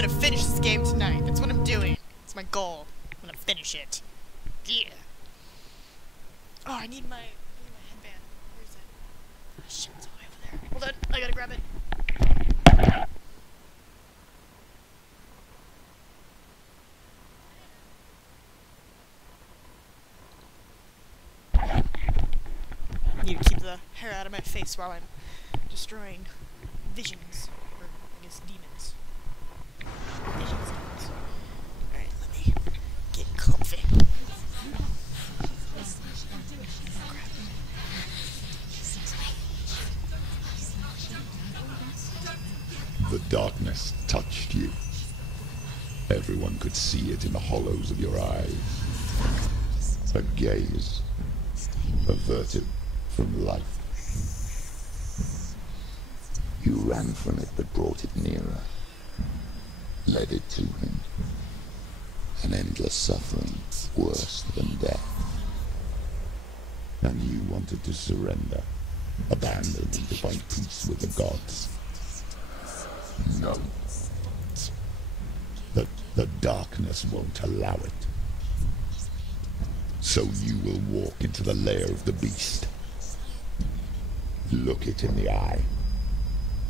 gonna finish this game tonight. That's what I'm doing. It's my goal. I'm gonna finish it. Yeah. Oh, I need my headband. Where is it? Oh, shit, it's all the way over there. Hold on, I gotta grab it. Need to keep the hair out of my face while I'm destroying visions, or I guess demons. Visions, demons. Alright, let me get comfy. The darkness touched you. Everyone could see it in the hollows of your eyes. A gaze averted from life. You ran from it but brought it nearer. Led it to him. An endless suffering worse than death. And you wanted to surrender, abandon and to find peace with the gods. No. The darkness won't allow it. So you will walk into the lair of the beast. Look it in the eye,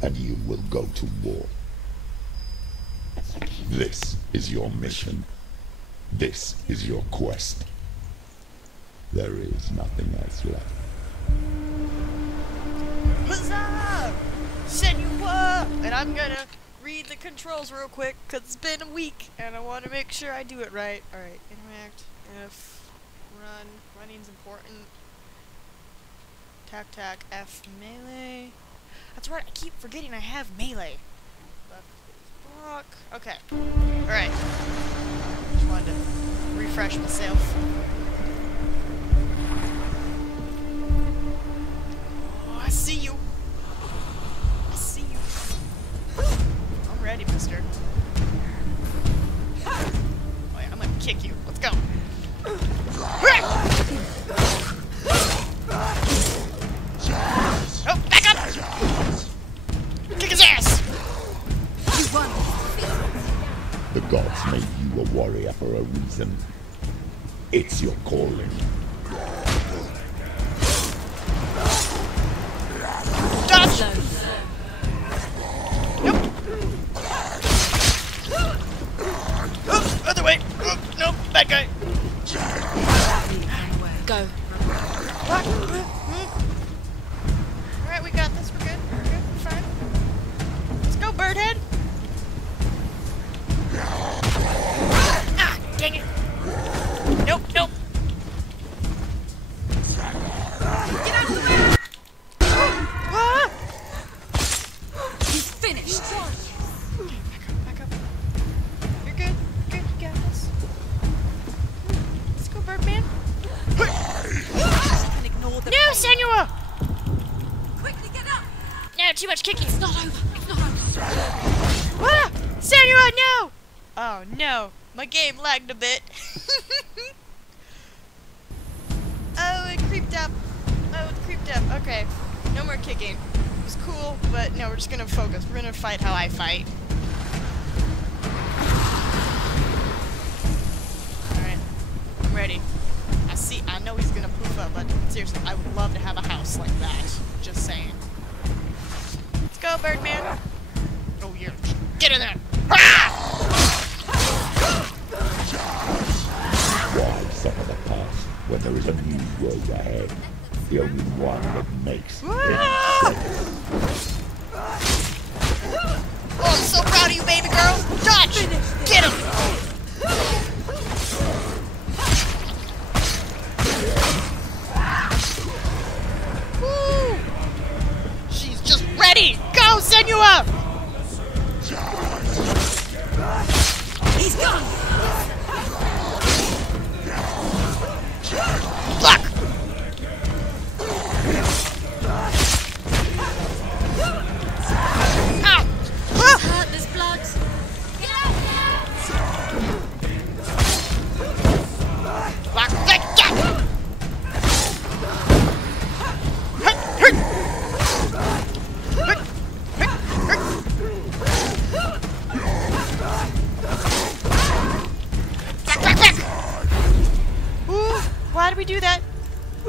and you will go to war. This is your mission. This is your quest. There is nothing else left. Huzzah! Senua! And I'm gonna read the controls real quick, because it's been a week, and I want to make sure I do it right. Alright, interact, F, run, running's important. Tac, F, melee. That's right, I keep forgetting I have melee. Left is block. Okay. Alright. Just wanted to refresh myself. Oh, I see you. I see you. I'm ready, mister. Oh yeah, I'm gonna kick you. Let's go. Oh, back up! Kick his ass! You won. The gods made you a warrior for a reason. It's your calling. Dodge! Nope. Oh, other way. Oh, nope, bad guy. Go. What? Alright, we got this. We're good. We're good. We're fine. Let's go, Birdhead. Ah, dang it. Nope, nope. Get out of the way! Ah! He's finished. Back up. You're good. Good, you got this. Let's go, Birdman. And ignore the No, Senua! Quickly get up. No, too much kicking. It's not over. It's not over. Ah! Senua, no! Oh, no. My game lagged a bit. Oh, it creeped up. Okay. No more kicking. It was cool, but no, we're just gonna focus. We're gonna fight how I fight. Alright. I'm ready. I know he's gonna poof up, but seriously, I would love to have a house like that. Just saying. Let's go, Birdman. Oh, yeah. Get in there. Ah! Why suffer the past when there is a new road ahead? The only one that makes Ah! Oh, I'm so proud of you, baby girl. Dodge! Get him! Woo! She's just ready! Go, Senua! He's gone. Block! Ow! Ah! Hurt, there's blood. Get out Block! Yeah! we do that?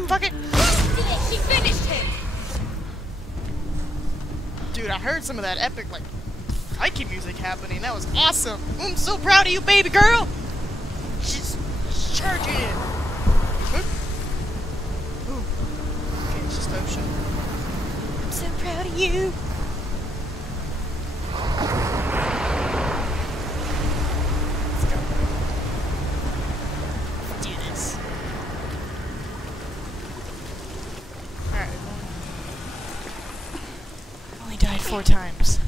Fuck it. She finished him. Dude, I heard some of that epic, like, Nike music happening. That was awesome. I'm so proud of you, baby girl. She's charging in. Ooh. Okay, it's just ocean. I'm so proud of you. Let's go. Let's do this. Alright. I've only died 4 times.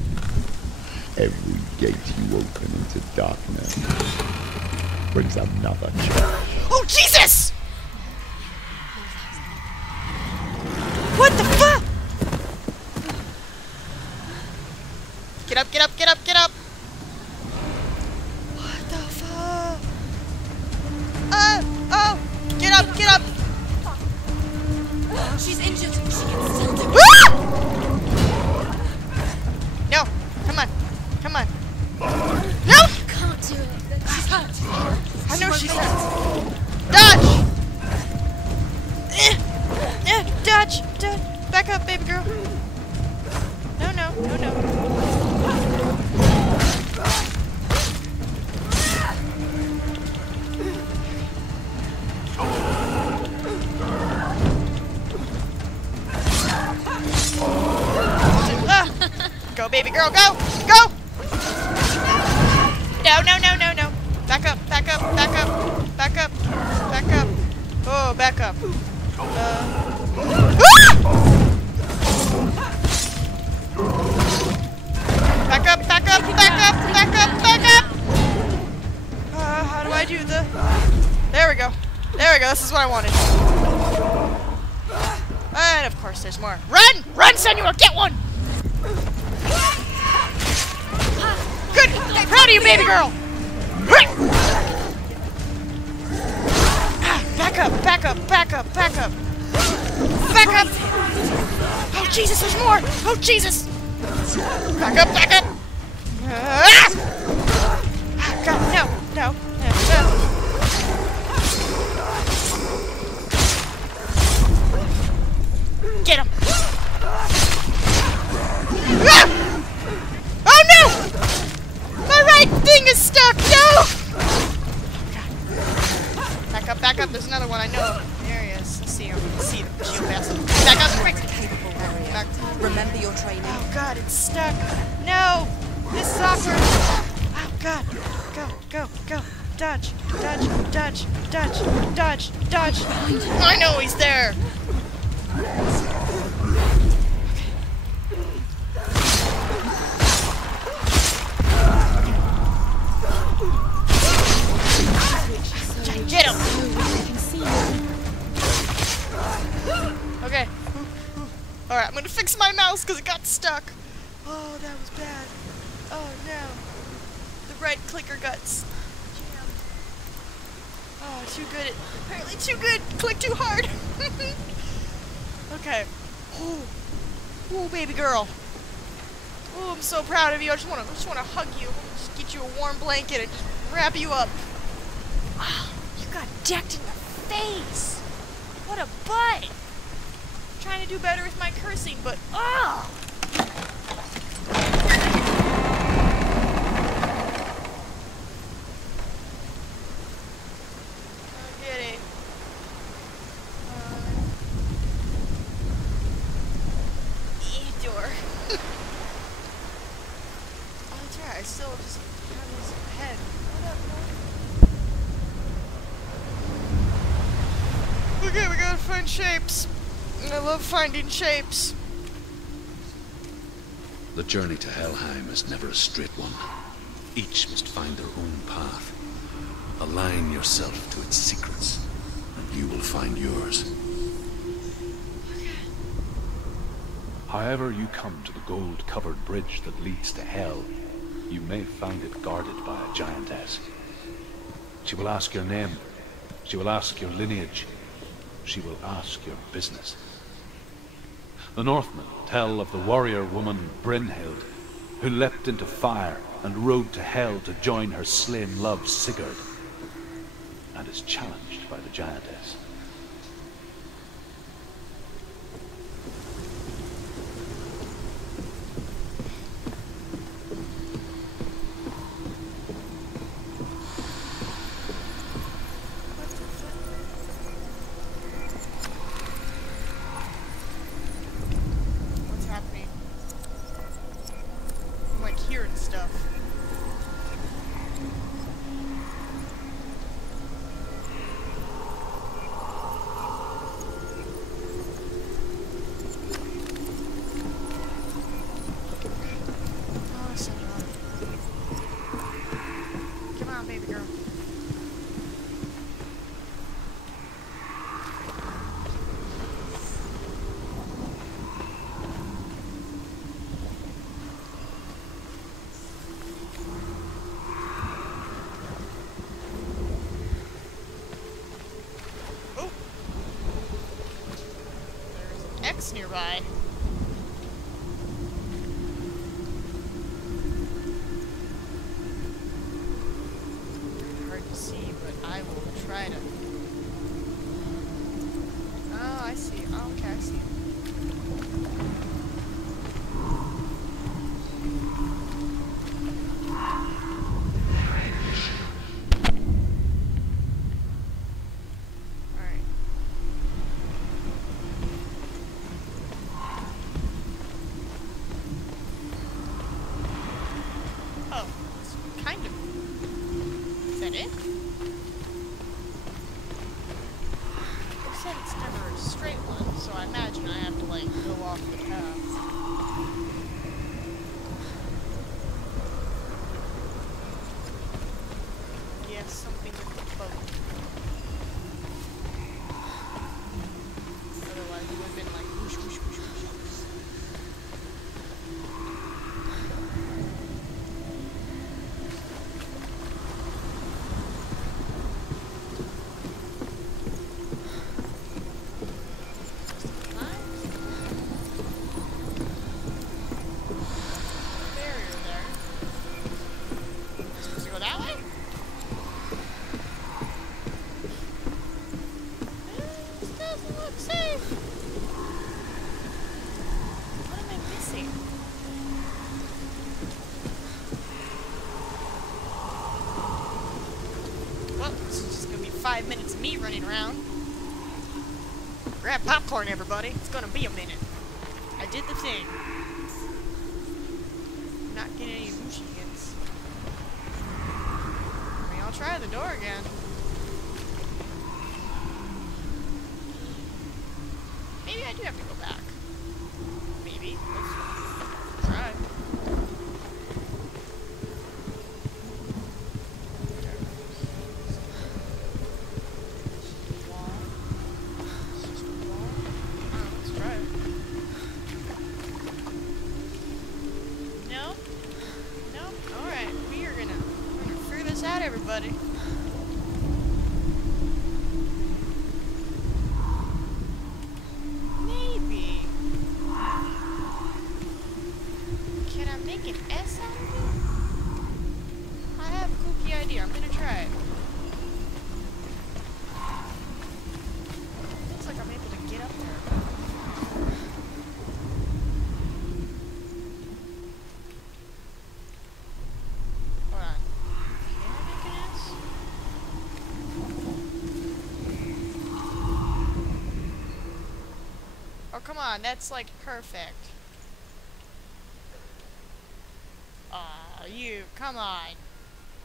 Every gate you open into darkness brings another charge. Oh, Jesus! What the fuck? Get up, get up, get up, get up! What the fuck? Oh! Get up, get up! She's injured. She can still do it. Ah! No, come on, come on. No! You can't do it. She's hurt. I know won't she's make hurt. it. Dodge! Dodge! Dodge! Back up, baby girl. No, no, no, no. Ah! Go, baby girl, go! Go! No, no, no, no, no. Back up, back up, back up, back up, back up. Oh, back up. Ah! Back up, back up, back up, back up, back up! How do I do the... There we go. There we go, this is what I wanted. And of course there's more. Run! Run, Senua! Get one! Good! Proud of you, baby girl! Back up, back up, back up, back up. Back up! Oh, Jesus, there's more! Oh, Jesus! Back up, back up! Ah! God, no, no, no, no. Get him! Ah! Oh, no! My right thing is stuck! No! Back up, there's another one I know. There he is. I see him. I see him. Shield fast. Back up, quick! Back. Remember your training. Oh god, it's stuck. No! This is awkward. Oh god. Go, go, go. Dodge, dodge, dodge, dodge, dodge, dodge. I know he's there! Get him! Okay. Alright, I'm gonna fix my mouse because it got stuck. Oh, that was bad. Oh no. The right clicker got jammed. Oh, too good. Apparently too good. Click too hard. Okay. Oh, baby girl. Oh, I'm so proud of you. I just wanna hug you. Just get you a warm blanket and just wrap you up. Oh, you got decked in the face. What a butt. I'm trying to do better with my cursing, but oh. Get it. Door. Oh, that's right. I still just have his head. What up, okay, we gotta find shapes. I love finding shapes. The journey to Helheim is never a straight one. Each must find their own path. Align yourself to its secrets, and you will find yours. However you come to the gold-covered bridge that leads to Hell, you may find it guarded by a giantess. She will ask your name. She will ask your lineage. She will ask your business. The Northmen tell of the warrior woman Brynhild, who leapt into fire and rode to Hell to join her slain love Sigurd, and is challenged by the giantess. baby girl. Oh! There's an X nearby. Hard to see, but I will try to. Oh, I see. Oh, okay, I see. Alright. Oh, it's kind of. Is that it? It said it's never a straight one, so I imagine I have to, like, go off the path. Yes, something with the boat. Otherwise, it would have been like whoosh, whoosh, whoosh, whoosh. Barrier there. Supposed to go that way? This doesn't look safe. What am I missing? Well, this is just gonna be 5 minutes of me running around. Grab popcorn, everybody. It's gonna be a minute. I did the thing. Not getting any whooshy hits. I mean, I'll try the door again. Maybe I do have to go back. Maybe. Let's try. Wall. Just a wall. Oh, let's try it. No? No? Alright, we're gonna figure this out, everybody. Maybe. Can I make an S out of it? I have a kooky idea. I'm gonna try it. Looks like I'm able to get up there. Hold on. Can I make an S? Oh, come on. That's like perfect. Aw, you. Come on.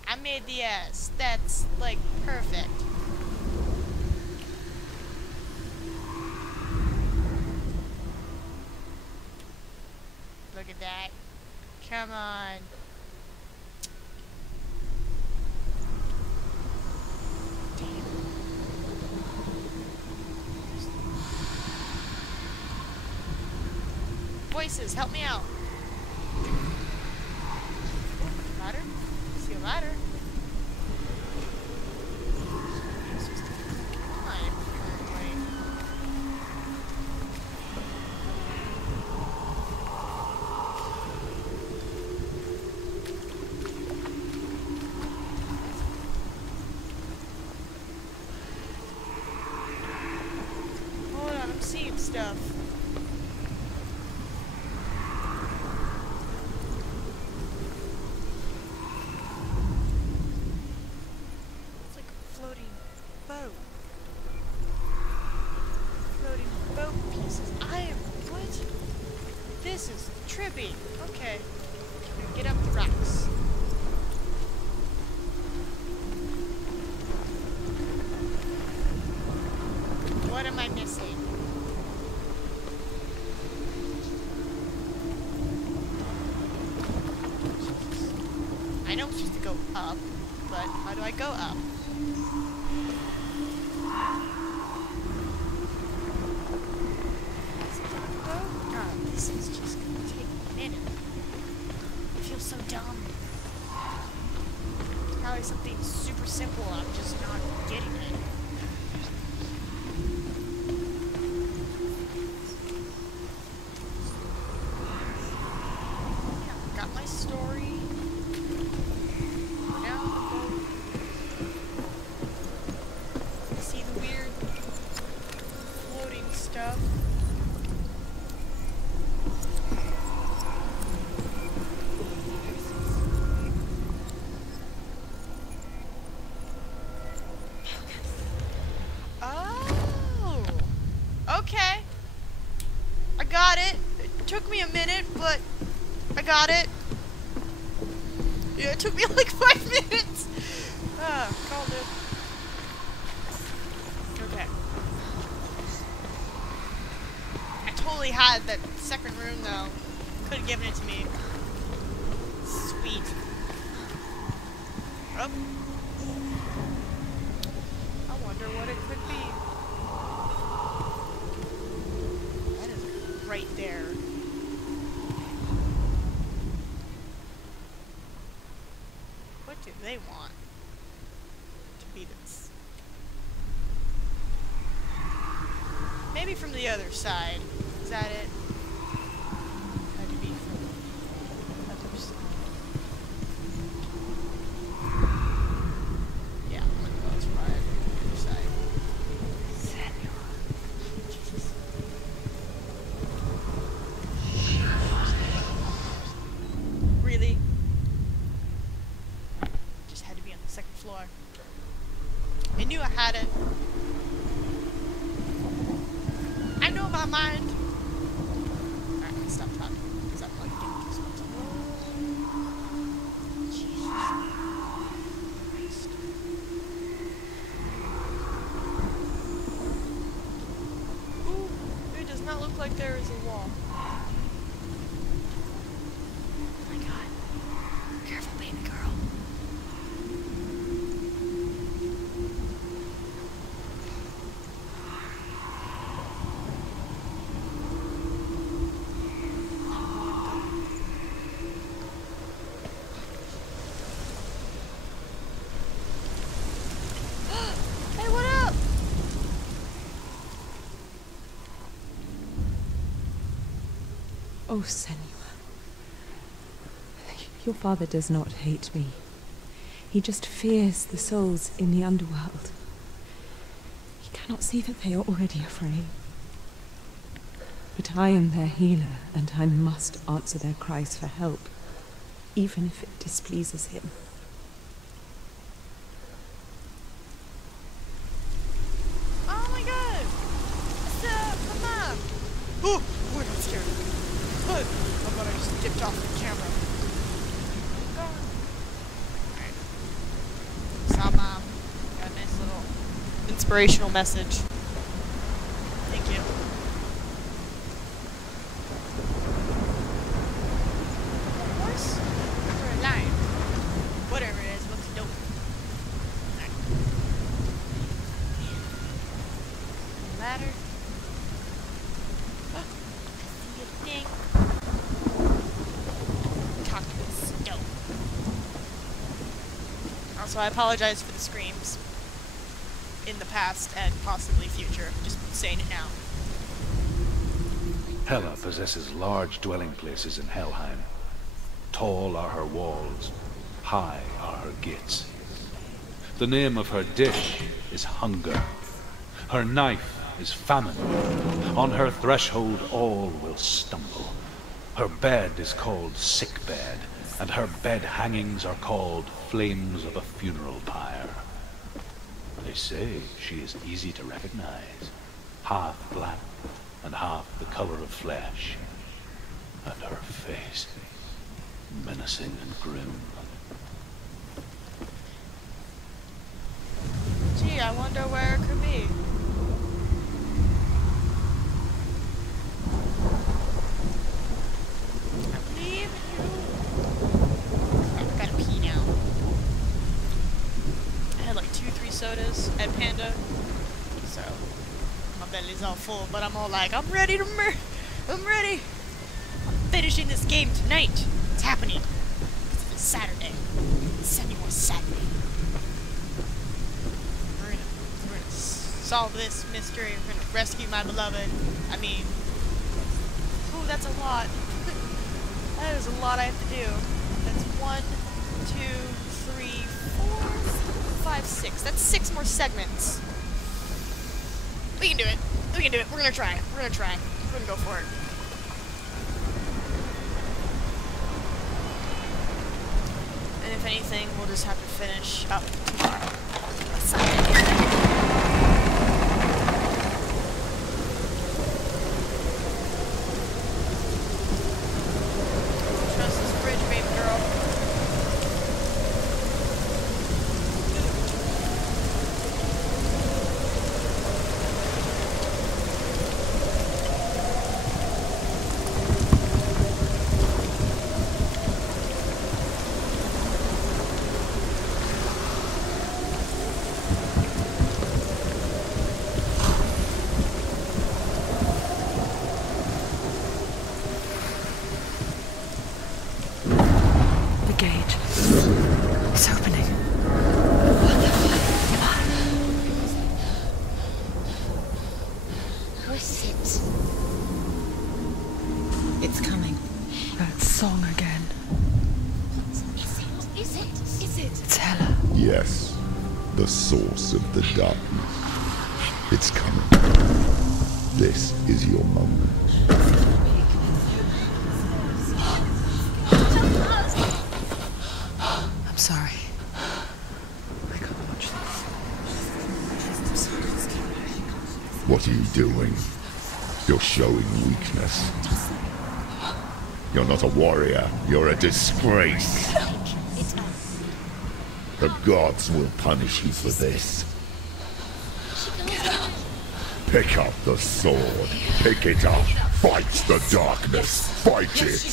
I made the S. That's like perfect. Look at that. Come on. Damn. Voices, help me out. Ladder? See a ladder? Climb, apparently. Hold on, I'm seeing stuff. It's like a floating boat. Floating boat pieces. What? This is trippy. Okay. I'm gonna get up the rocks. What am I missing? I know I'm supposed to go up. but how do I go up? Oh, this is just gonna take a minute. I feel so dumb. Probably something super simple, I'm just not getting it. Yeah, got my story. Now I see the weird floating stuff. Oh, okay. I got it. It took me a minute, but I got it. Yeah, it took me like 5 minutes. Ah, called it. Okay. I totally had that second room though. Could have given it to me. Sweet. Oh. I wonder what it could be. That is right there. What do they want to be this? Maybe from the other side. Is that it? Had to be from the other side. Yeah, I'm gonna go as far as the other side. Senua. Jesus. Really? Just had to be on the second floor. I knew I had it. I know my mind. Alright, I'm gonna stop talking because I'm like getting goosebumps. Jesus Christ. Ooh, it does not look like there is a wall. Oh my god. Careful, baby girl. Hey, what up? Oh, Senua. Your father does not hate me. He just fears the souls in the underworld. He cannot see that they are already afraid. But I am their healer, and I must answer their cries for help, even if it displeases him. Oh my god! What's up? Come on! Oh, boy, I'm scared. But how about I just dipped off the camera? Go on. Alright. Saw Mom. Got a nice little inspirational message. Thank you. A horse? Or a lion? Whatever it is, looks dope. Alright. Ladder. Oh, I see a thing. Talking stone. Also, I apologize for the screams in the past and possibly future. Just saying it now. Hela possesses large dwelling places in Helheim. Tall are her walls, high are her gates. The name of her dish is hunger. Her knife is famine. On her threshold all will stumble. Her bed is called sick bed, and her bed hangings are called flames of a funeral pyre. They say she is easy to recognize, half black and half the color of flesh, and her face menacing and grim. Gee, I wonder where it could be. I believe you. I've gotta pee now. sodas at Panda. So, my belly's all full, but I'm all like, I'm ready to I'm ready. I'm finishing this game tonight. It's happening. It's Saturday. It's Senua Saturday. We're gonna solve this mystery. We're gonna rescue my beloved. I mean, ooh, that's a lot. That is a lot I have to do. That's 1, 2, 3, 4, 5, 6. That's 6 more segments. We can do it. We can do it. We're gonna try. We're gonna try. We're gonna go for it. And if anything, we'll just have to finish up tomorrow. Sunday. Trust this bridge, baby girl. It's coming. That song again. Is it? It's Hela. Yes, the source of the darkness. It's coming. This is your moment. I'm sorry. I can't watch this. What are you doing? You're showing weakness. You're not a warrior. You're a disgrace. The gods will punish you for this. Pick up the sword. Pick it up. Fight the darkness. Fight it.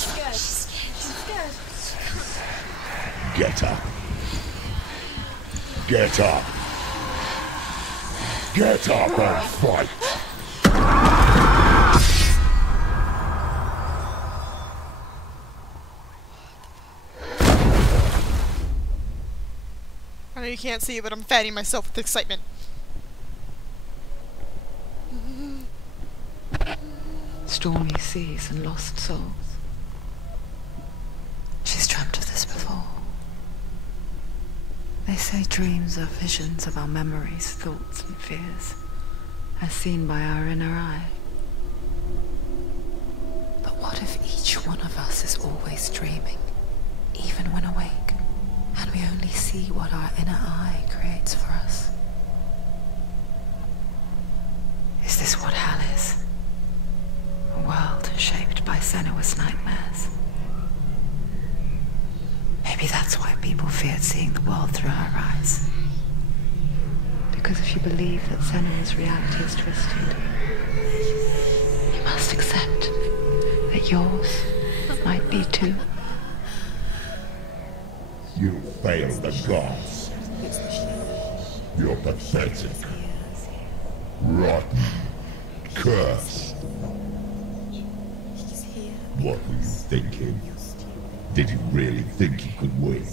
Get up. Get up. Get up and fight. I know you can't see, but I'm fatting myself with excitement. Stormy seas and lost souls. She's dreamt of this before. They say dreams are visions of our memories, thoughts and fears, as seen by our inner eye. But what if each one of us is always dreaming, even when awake? And we only see what our inner eye creates for us. Is this what hell is? A world shaped by Senua's nightmares. Maybe that's why people feared seeing the world through her eyes. Because if you believe that Senua's reality is twisted, you must accept that yours might be too. You failed the gods. You're pathetic. Rotten. Cursed. What were you thinking? Did you really think you could win?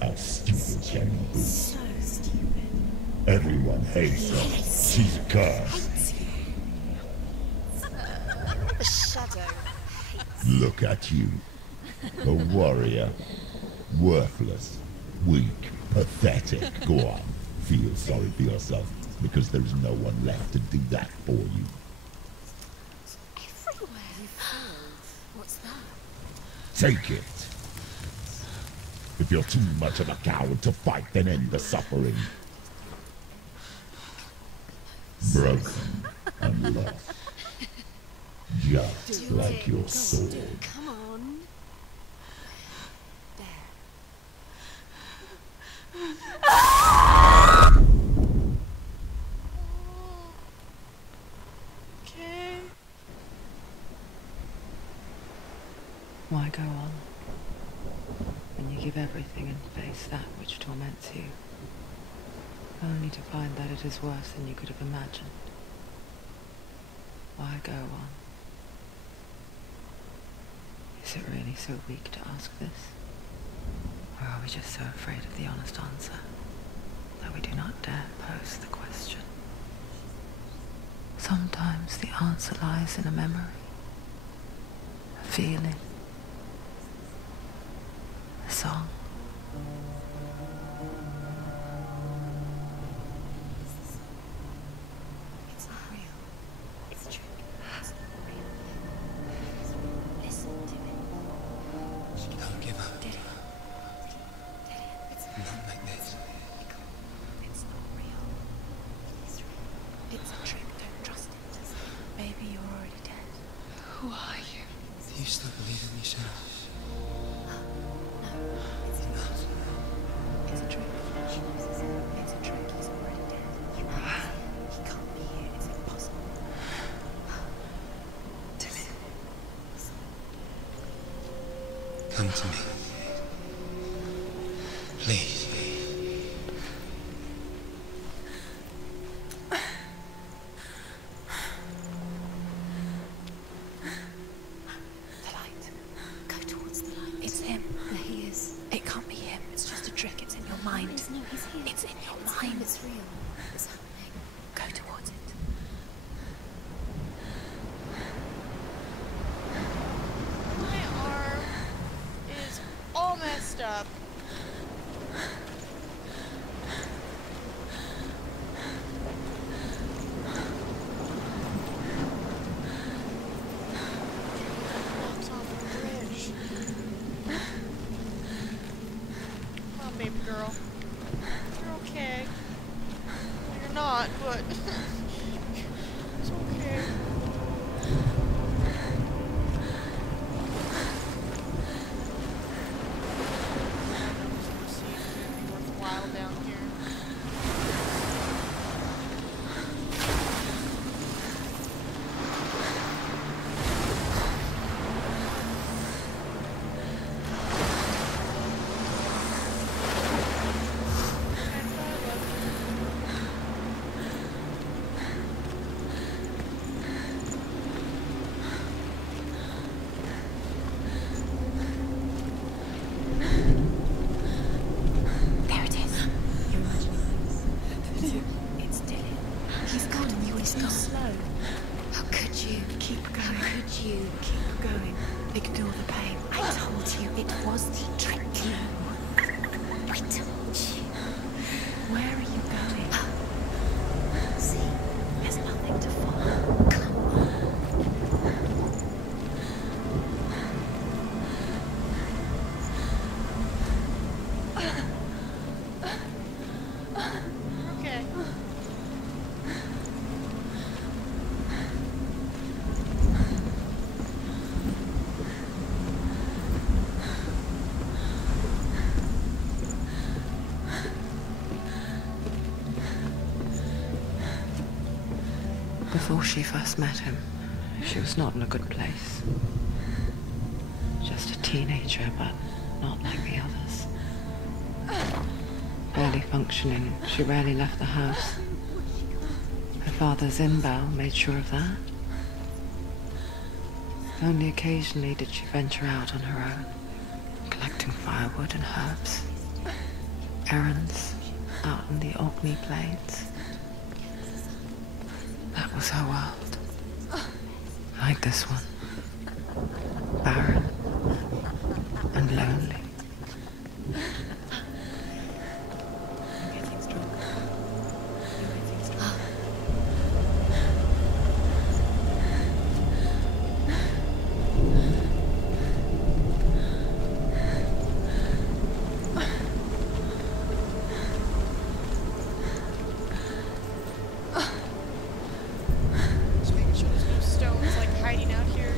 How stupid can you be? Everyone hates her. She's a curse. The shadow. Look at you. A warrior. Worthless, weak, pathetic. Go on, feel sorry for yourself, because there is no one left to do that for you. Everywhere. You failed. What's that? Take it. If you're too much of a coward to fight, then end the suffering. Broken and lost. Just like your sword. Come on. Okay. Why go on when you give everything and face that which torments you? only to find that it is worse than you could have imagined. Why go on? Is it really so weak to ask this? Or are we just so afraid of the honest answer that we do not dare pose the question? Sometimes the answer lies in a memory, a feeling, a song. It's not real. It's true. It's not real. Listen to it. Don't give up. Did it? It's Not like this. It's not real. It's a trick. Don't trust it. Maybe you're already dead. Who are you? Do you still believe in yourself? It's not. It's a trick. It's a trick. He's already dead. He can't be here. It's impossible. Come to me. Please. The light. Go towards the light. It's him. There he is. It can't be him. It's just a trick. It's in your mind. No, he's here. It's in your mind. It's real. It's happening. Go towards it. My arm is all messed up. Knocked off the bridge. Come on, baby girl. You're okay. Well, you're not, but it's okay. Worthwhile down here. There it is. You're imagining. It's Dylan. He's gone and you always go slow. How could you? Keep going. How could you? Keep going. Ignore the pain. I told you it was the trick. I told you. Where are you going? See, there's nothing to follow. Come on. Okay. Before she first met him, she was not in a good place. Just a teenager, but not like the others. Barely functioning, she rarely left the house. Her father's inbow made sure of that. Only occasionally did she venture out on her own, collecting firewood and herbs. Errands out in the Orkney Plains. That was her world. Like this one. Barren and lonely. You're getting stronger. You're getting stronger. Just making sure there's no stones like hiding out here.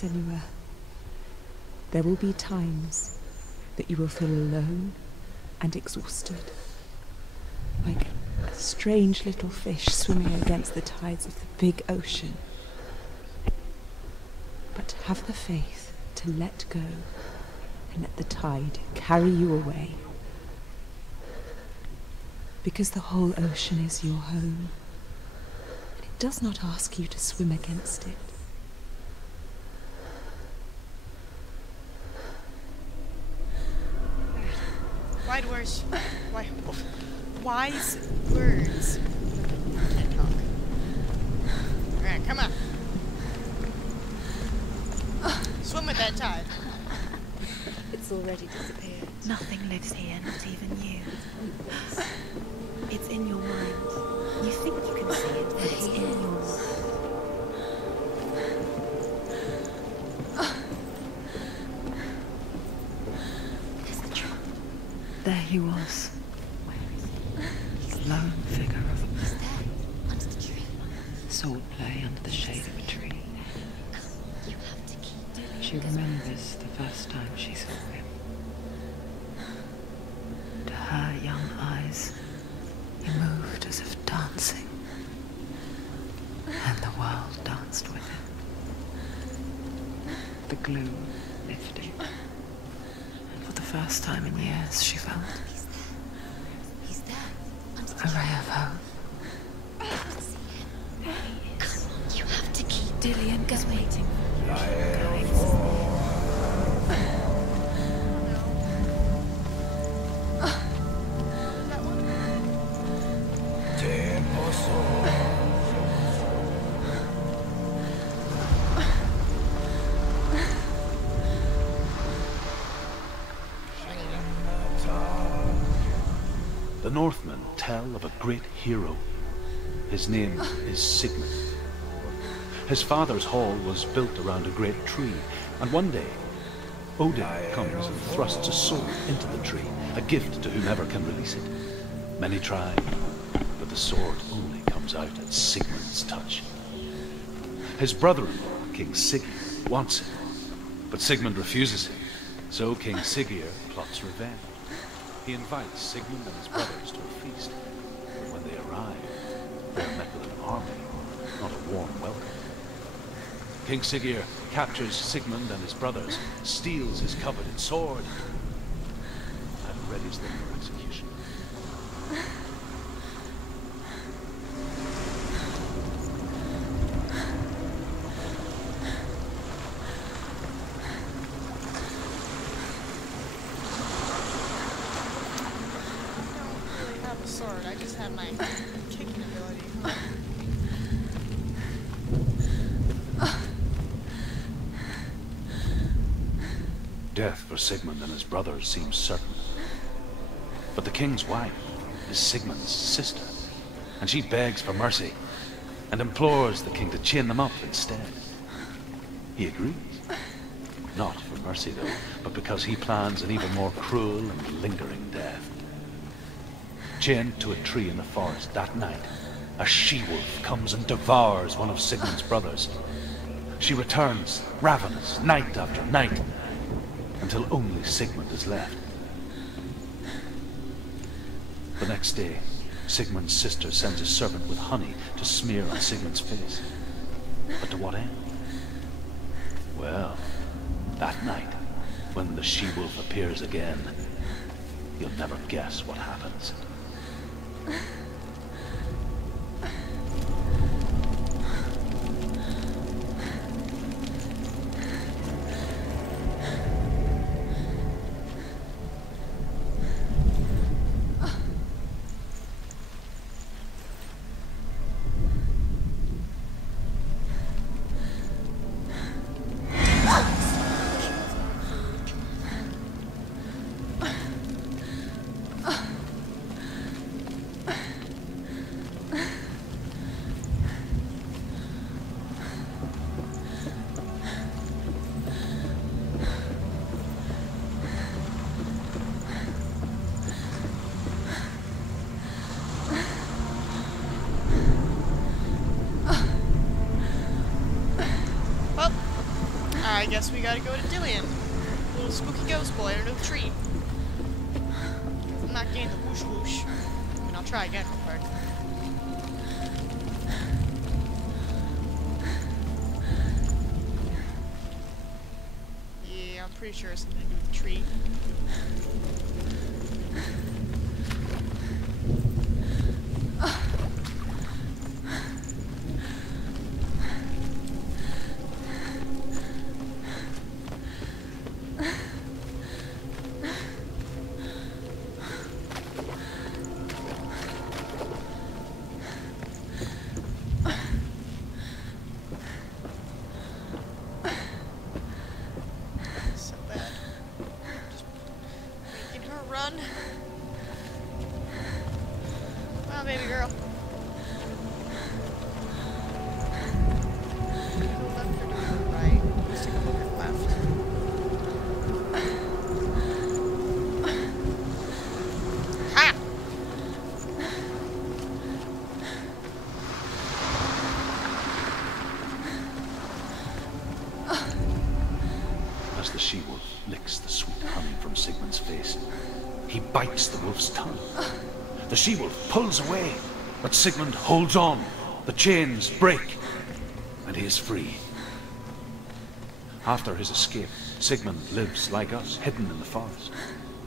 Senua. There will be times that you will feel alone and exhausted, like a strange little fish swimming against the tides of the big ocean. But have the faith to let go and let the tide carry you away. Because the whole ocean is your home, and it does not ask you to swim against it. Wise words. Can't talk. Alright, come on. Swim with that tide. It's already disappeared. Nothing lives here, not even you. It's in your mind. You think you can see it, but it's in your mind. It is the truth. There he was. Lone figure of a He's there, under the tree. sword play under the shade of a tree. You have to keep doing it. She remembers the first time she saw him. To her young eyes, he moved as if dancing, and the world danced with him. The gloom lifted, and for the first time in years she felt He's there, under the a ray of hope. I can't see him. There he is. Come on, you have to keep Dillian is waiting. The Northmen tell of a great hero. His name is Sigmund. His father's hall was built around a great tree, and one day, Odin comes and thrusts a sword into the tree, a gift to whomever can release it. Many try, but the sword only comes out at Sigmund's touch. His brother-in-law, King Siggeir, wants it, but Sigmund refuses it, so King Siggeir plots revenge. He invites Sigmund and his brothers to a feast, but when they arrive, they are met with an army, not a warm welcome. King Siggeir captures Sigmund and his brothers, steals his coveted sword, and readies them for execution. Sword. I just have my kicking ability. Death for Sigmund and his brothers seems certain. But the king's wife is Sigmund's sister, and she begs for mercy and implores the king to chain them up instead. He agrees. Not for mercy, though, but because he plans an even more cruel and lingering death. Chained to a tree in the forest that night, a she-wolf comes and devours one of Sigmund's brothers. She returns, ravenous, night after night, until only Sigmund is left. The next day, Sigmund's sister sends a servant with honey to smear on Sigmund's face. But to what end? Well, that night, when the she-wolf appears again, you'll never guess what happens. guess we gotta go to Dillian. Little spooky ghost boy under the tree. I'm not getting the whoosh whoosh. I mean, I'll try again real quick. Yeah, I'm pretty sure it's something to do with the tree. Run. Come on, baby girl. Go left or go right? Let's take a look at left. Ha! As the she-wolf licks the sweet honey from Sigmund's face, he bites the wolf's tongue. The she-wolf pulls away, but Sigmund holds on. The chains break, and he is free. After his escape, Sigmund lives like us, hidden in the forest.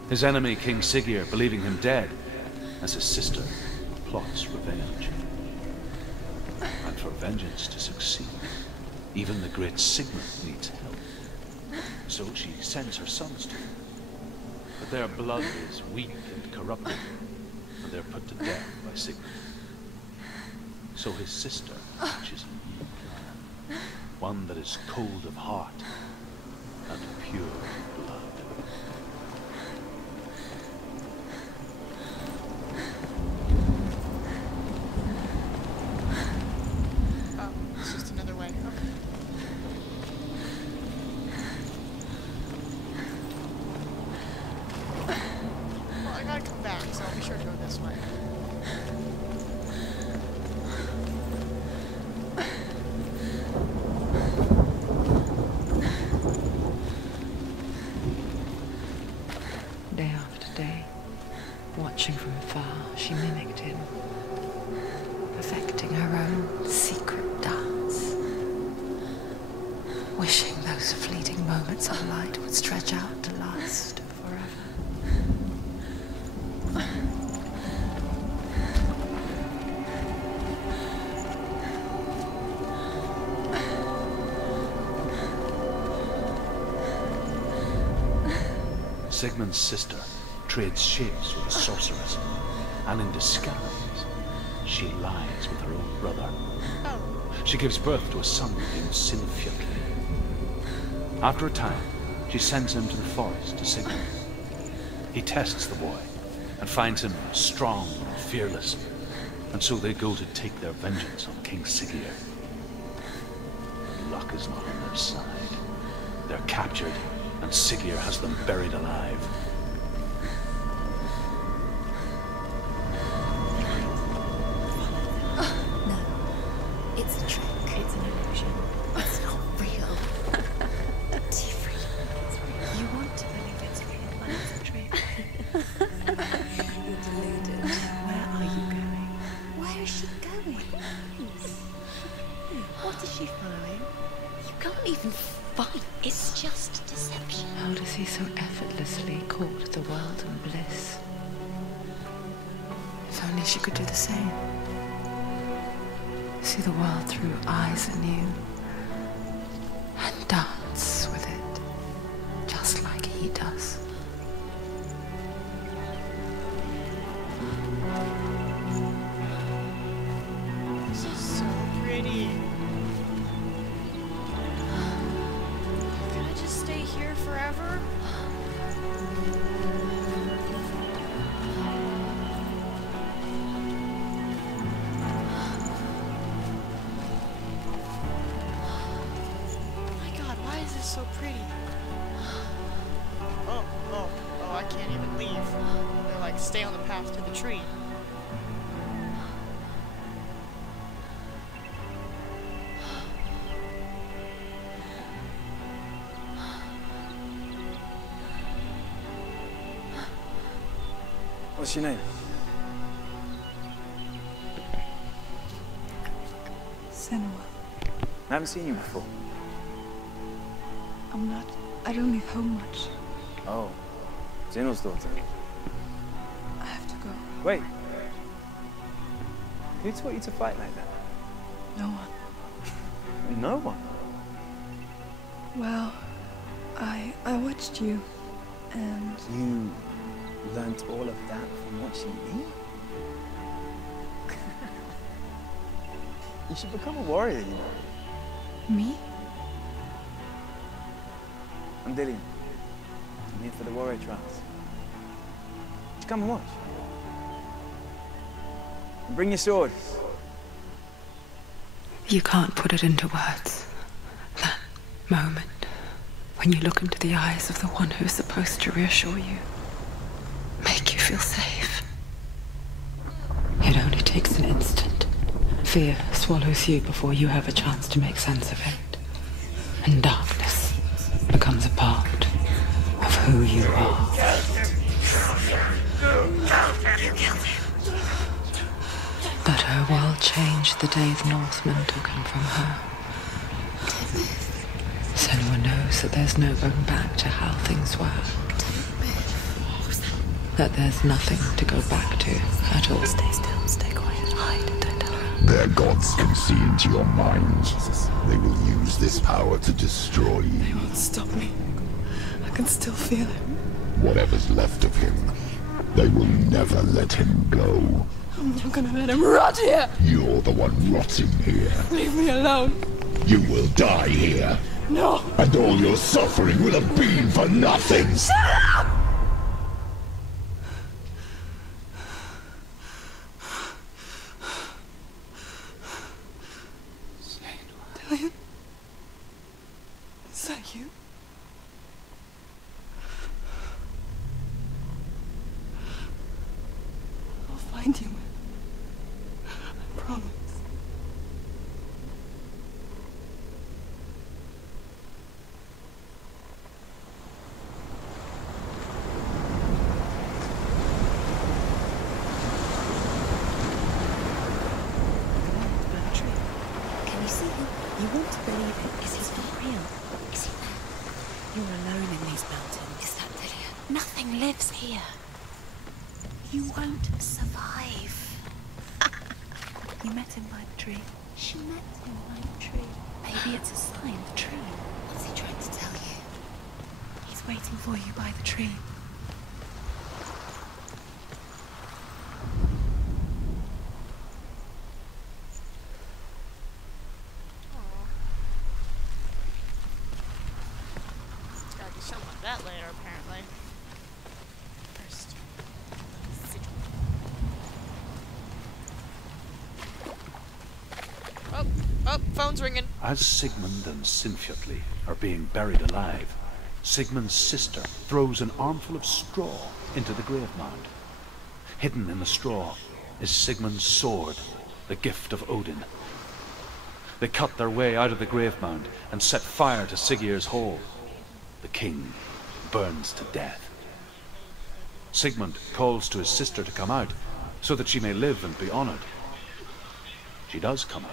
His enemy, King Siggeir, believing him dead, as his sister plots revenge. And for vengeance to succeed, even the great Sigmund needs help. So she sends her sons to him. But their blood is weak and corrupted, and they're put to death by Sigmund. So his sister hatches a new plan, one that is cold of heart and pure blood. Oh, it's just another way. Okay. Well, I gotta come back, so I'll be sure to go this way. Day after day, watching from afar, she mimicked him, perfecting her own secret dance, wishing those fleeting moments of light would stretch out to last forever. Sigmund's sister trades shapes with a sorceress, and in disguise, she lies with her own brother. Oh. She gives birth to a son named Senua. After a time, she sends him to the forest to Sigmund. He tests the boy and finds him strong and fearless, and so they go to take their vengeance on King Siggeir. But luck is not on their side. They're captured, and Siggeir has them buried alive. No, it's a trick. It's an illusion. It's not real. Different. You want to believe it's real, but it's a trick. You're deluded. Where are you going? Where is she going? What is she following? You can't even fight. It's just deception. How does he so effortlessly court the world and bliss? If only she could do the same. See the world through eyes anew and dance with it, just like he does. This is so pretty. Can I just stay here forever? My God, why is this so pretty? Oh, I can't even leave. They're like, stay on the path to the tree. What's your name? Senua. I haven't seen you before. I'm not. I don't leave home much. Oh, Zenua's daughter. I have to go. Wait. Who taught you to fight like that? No one. No one. Well, I watched you, and You learnt all of that from watching me? You should become a warrior, you know. me? I'm Dillian. I'm here for the warrior trials. Just come and watch. And bring your sword. You can't put it into words. That moment when you look into the eyes of the one who's supposed to reassure you, make you feel safe. It only takes an instant. Fear swallows you before you have a chance to make sense of it. And darkness becomes a part of who you are. But her world changed the day the Northmen took him from her. Senua knows that there's no going back to how things were. That there's nothing to go back to at all. Stay still, stay quiet, hide, don't tell her. Their gods can see into your minds. They will use this power to destroy you. They won't stop me. I can still feel it. Whatever's left of him, they will never let him go. I'm not gonna let him rot here. You're the one rotting here. Leave me alone. You will die here. No. And all your suffering will have been for nothing. Shut up! Dillian? Is that you? I'll find you. I promise. Can you see him? You want to believe it. Is he not real? Is he there? You're alone in these mountains. Is that Dillian? Nothing lives here. You won't survive. You met him by the tree. She met him by the tree. Maybe it's a sign, the tree. What's he trying to tell you? He's waiting for you by the tree. Gotta do something like that later, apparently. First. Oh, phone's ringing. As Sigmund and Sinfjotli are being buried alive, Sigmund's sister throws an armful of straw into the grave mound. Hidden in the straw is Sigmund's sword, the gift of Odin. They cut their way out of the grave mound and set fire to Siggeir's hall. The king burns to death. Sigmund calls to his sister to come out so that she may live and be honored. She does come out,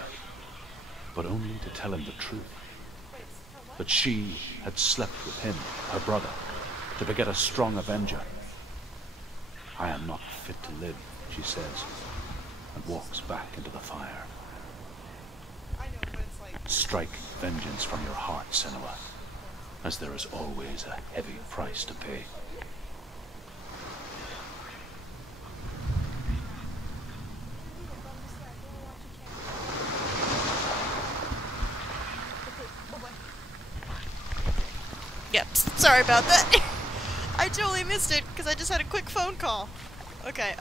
but only to tell him the truth. That she had slept with him, her brother, to beget a strong avenger. I am not fit to live, she says, and walks back into the fire. Strike vengeance from your heart, Senua, as there is always a heavy price to pay. Yep, sorry about that. I totally missed it because I just had a quick phone call. Okay,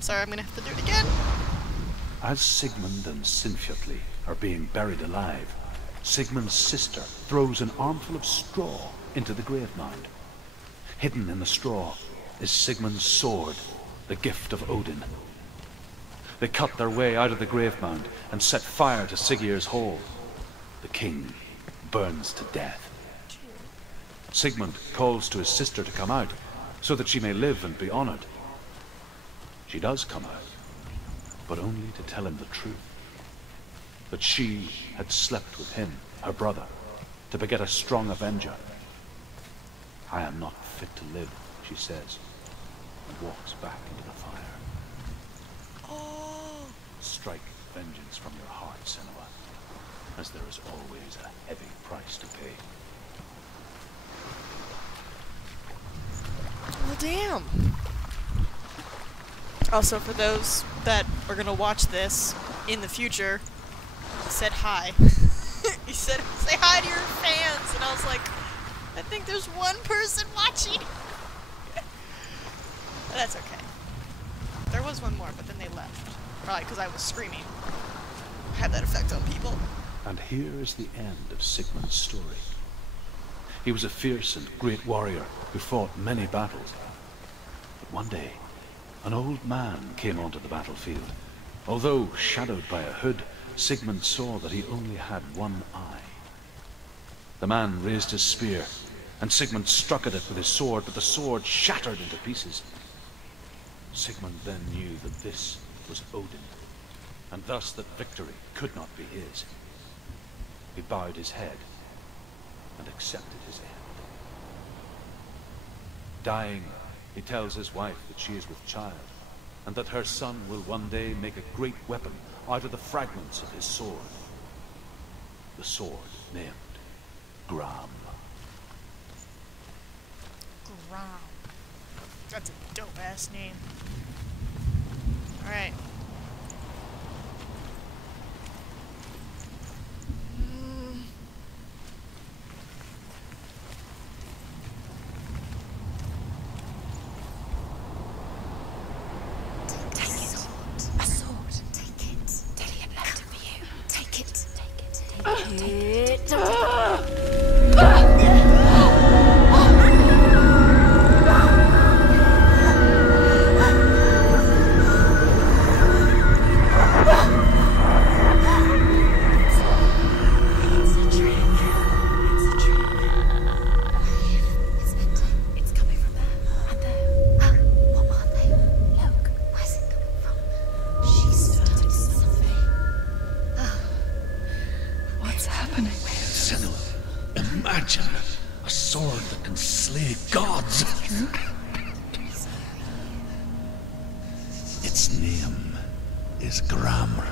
sorry, I'm gonna have to do it again. As Sigmund and Sinfjotli are being buried alive, Sigmund's sister throws an armful of straw into the grave mound. Hidden in the straw is Sigmund's sword, the gift of Odin. They cut their way out of the grave mound and set fire to Siggeir's hall. The king burns to death. Sigmund calls to his sister to come out so that she may live and be honored. She does come out, but only to tell him the truth. That she had slept with him, her brother, to beget a strong avenger. I am not fit to live, she says, and walks back into the fire. Oh. Strike vengeance from your heart, Senua, as there is always a heavy price to pay. Well, damn. Also, for those that are gonna watch this in the future, he said hi. He said, say hi to your fans, and I was like, I think there's one person watching. That's okay. There was one more, but then they left. Probably because I was screaming. I had that effect on people. And here is the end of Sigmund's story. He was a fierce and great warrior who fought many battles. But one day, an old man came onto the battlefield. Although shadowed by a hood, Sigmund saw that he only had one eye. The man raised his spear, and Sigmund struck at it with his sword, but the sword shattered into pieces. Sigmund then knew that this was Odin, and thus that victory could not be his. He bowed his head and accepted his end. Dying, he tells his wife that she is with child, and that her son will one day make a great weapon out of the fragments of his sword. The sword named Gram. Gram. That's a dope-ass name. Alright. Its name is Gram.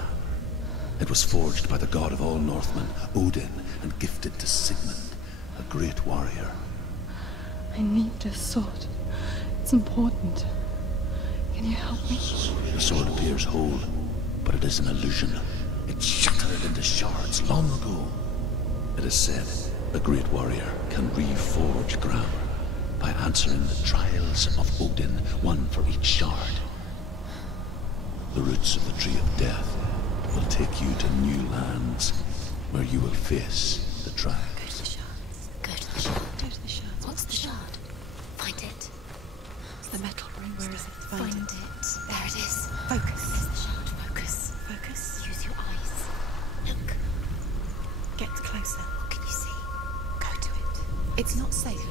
It was forged by the god of all Northmen, Odin, and gifted to Sigmund, a great warrior. I need this sword. It's important. Can you help me? The sword appears whole, but it is an illusion. It shattered into shards long ago. It is said a great warrior can reforge Gram by answering the trials of Odin, one for each shard. The roots of the Tree of Death will take you to new lands, where you will face the trials. Go to the shards. Go to the shard. Go to the shards. What's the shard? Find it. It's the metal ring. Where is it? Find it. There it is. Focus. There's the shard. Focus. Focus. Use your eyes. Look. Get closer. What can you see? Go to it. It's not safe.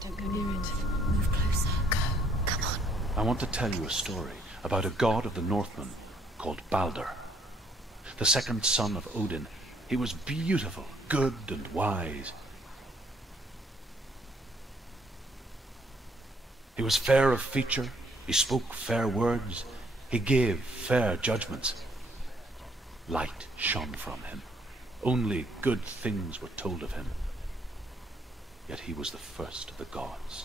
Don't go near it. Move closer. Go. Come on. I want to tell you a story about a god of the Northmen called Balder. The second son of Odin. He was beautiful, good, and wise. He was fair of feature, he spoke fair words, he gave fair judgments. Light shone from him. Only good things were told of him. Yet he was the first of the gods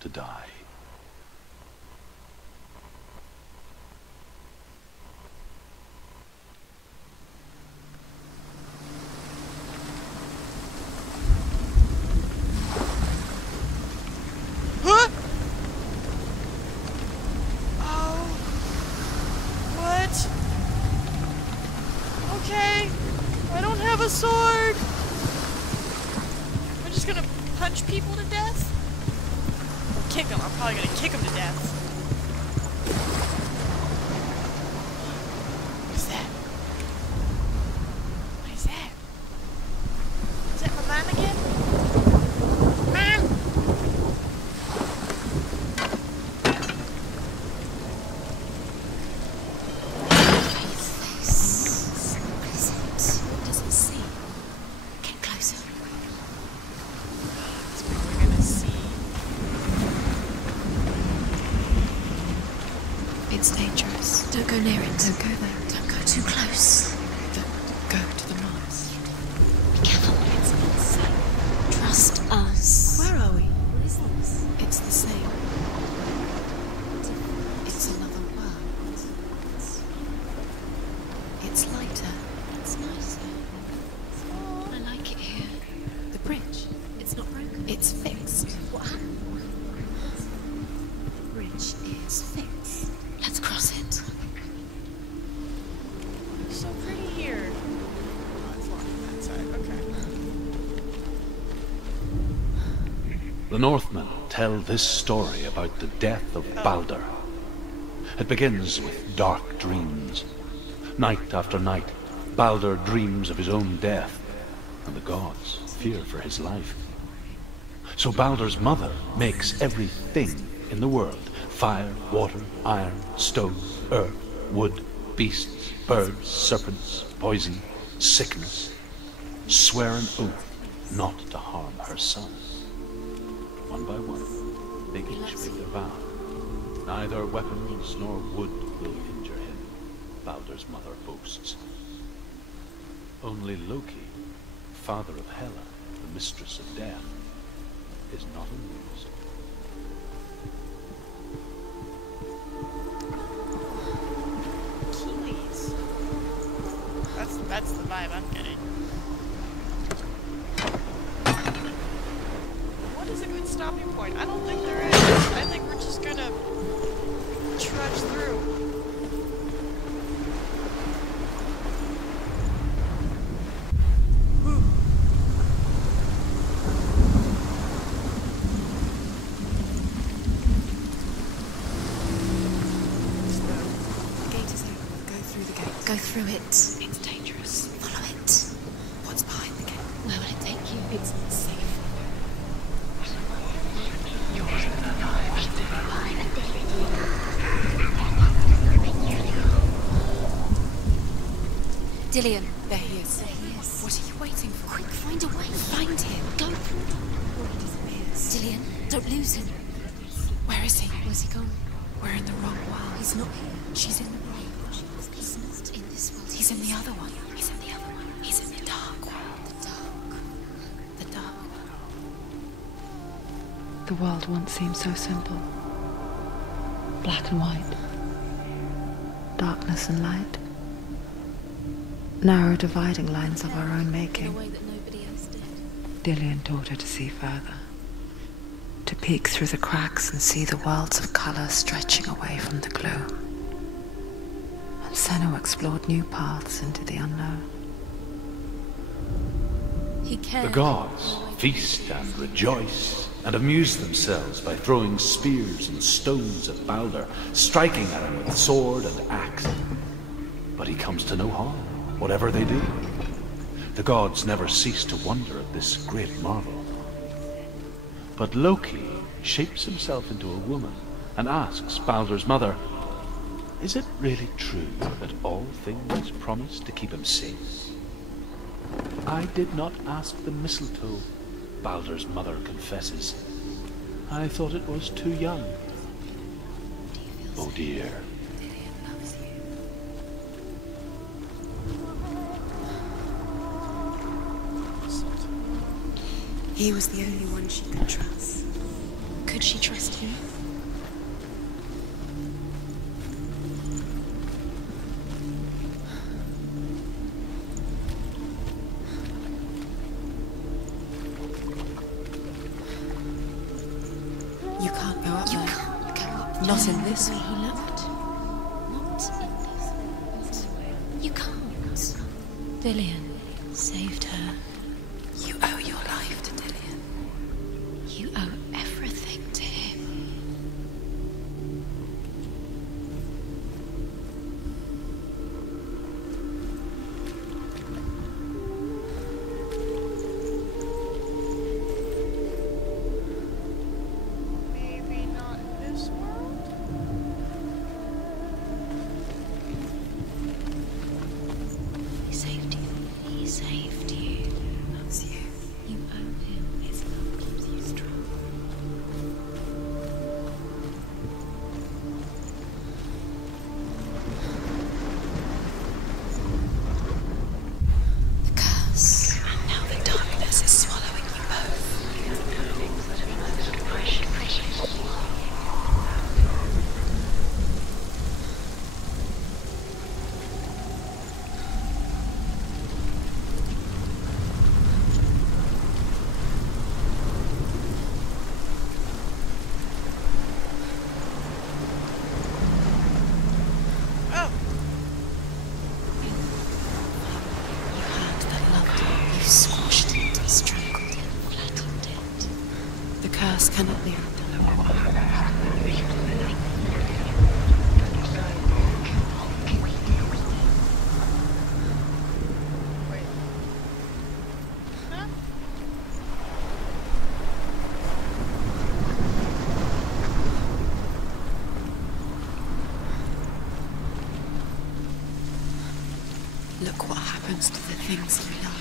to die. Huh? Oh. What? Okay. I don't have a sword. I'm just gonna punch people to death? Or kick them. I'm probably gonna kick them to death. What's that? What is that? Is that my man again? Man! It's dangerous. Don't go near it. Don't go there. Don't go too close. Don't go to the mines. Be careful. It's not safe. Trust us. Where are we? What is this? It's the same. It's another world. It's lighter. It's nicer. I like it here. The bridge. It's not broken. It's fixed. What happened? The bridge is fixed. Let's cross it. So pretty here. Oh, it's locked on that side. Okay. The Northmen tell this story about the death of Baldur. It begins with dark dreams. Night after night, Baldur dreams of his own death, and the gods fear for his life. So Baldur's mother makes everything in the world: fire, water, iron, stone, earth, wood, beasts, birds, serpents, poison, sickness, swear an oath not to harm her son. One by one, they each make their vow. Neither weapons nor wood will injure him, Baldur's mother boasts. Only Loki, father of Hela, the mistress of death, is not amused. Keys. That's the vibe I'm getting. What is a good stopping point? I don't think there is. I think we're just gonna trudge through. Go through it. It's dangerous. Follow it. What's behind the gate? Where will it take you? It's safe. Dillion. There he is. There he is. What are you waiting for? Quick, find a way. Find him. Go through them. Dillion, don't lose him. Where is he? Where's he gone? We're in the wrong world. He's not here. She's in the wrong world. He's not in this world. He's in the other one. He's in the other one. He's in the dark world. The dark. The dark. The world once seemed so simple. Black and white. Darkness and light. Narrow dividing lines of our own In a making. way that nobody else did. Dillion taught her to see further. To peek through the cracks and see the worlds of colour stretching away from the gloom. And Senua explored new paths into the unknown. He cared. The gods feast and rejoice and amuse themselves by throwing spears and stones at Baldur, striking at him with sword and axe. But he comes to no harm, whatever they do. The gods never cease to wonder at this great marvel. But Loki shapes himself into a woman and asks Baldur's mother, is it really true that all things promise to keep him safe? I did not ask the mistletoe, Baldur's mother confesses. I thought it was too young. Oh dear. He was the only one she could trust. Could she trust him? You can't go up there. You can't go up. Not in this way he looked. Not in this way. You can't. Dillion saved her. You owe your life to Dillion. You owe everything to him. Maybe not in this world? He saved you. happens to the things we like.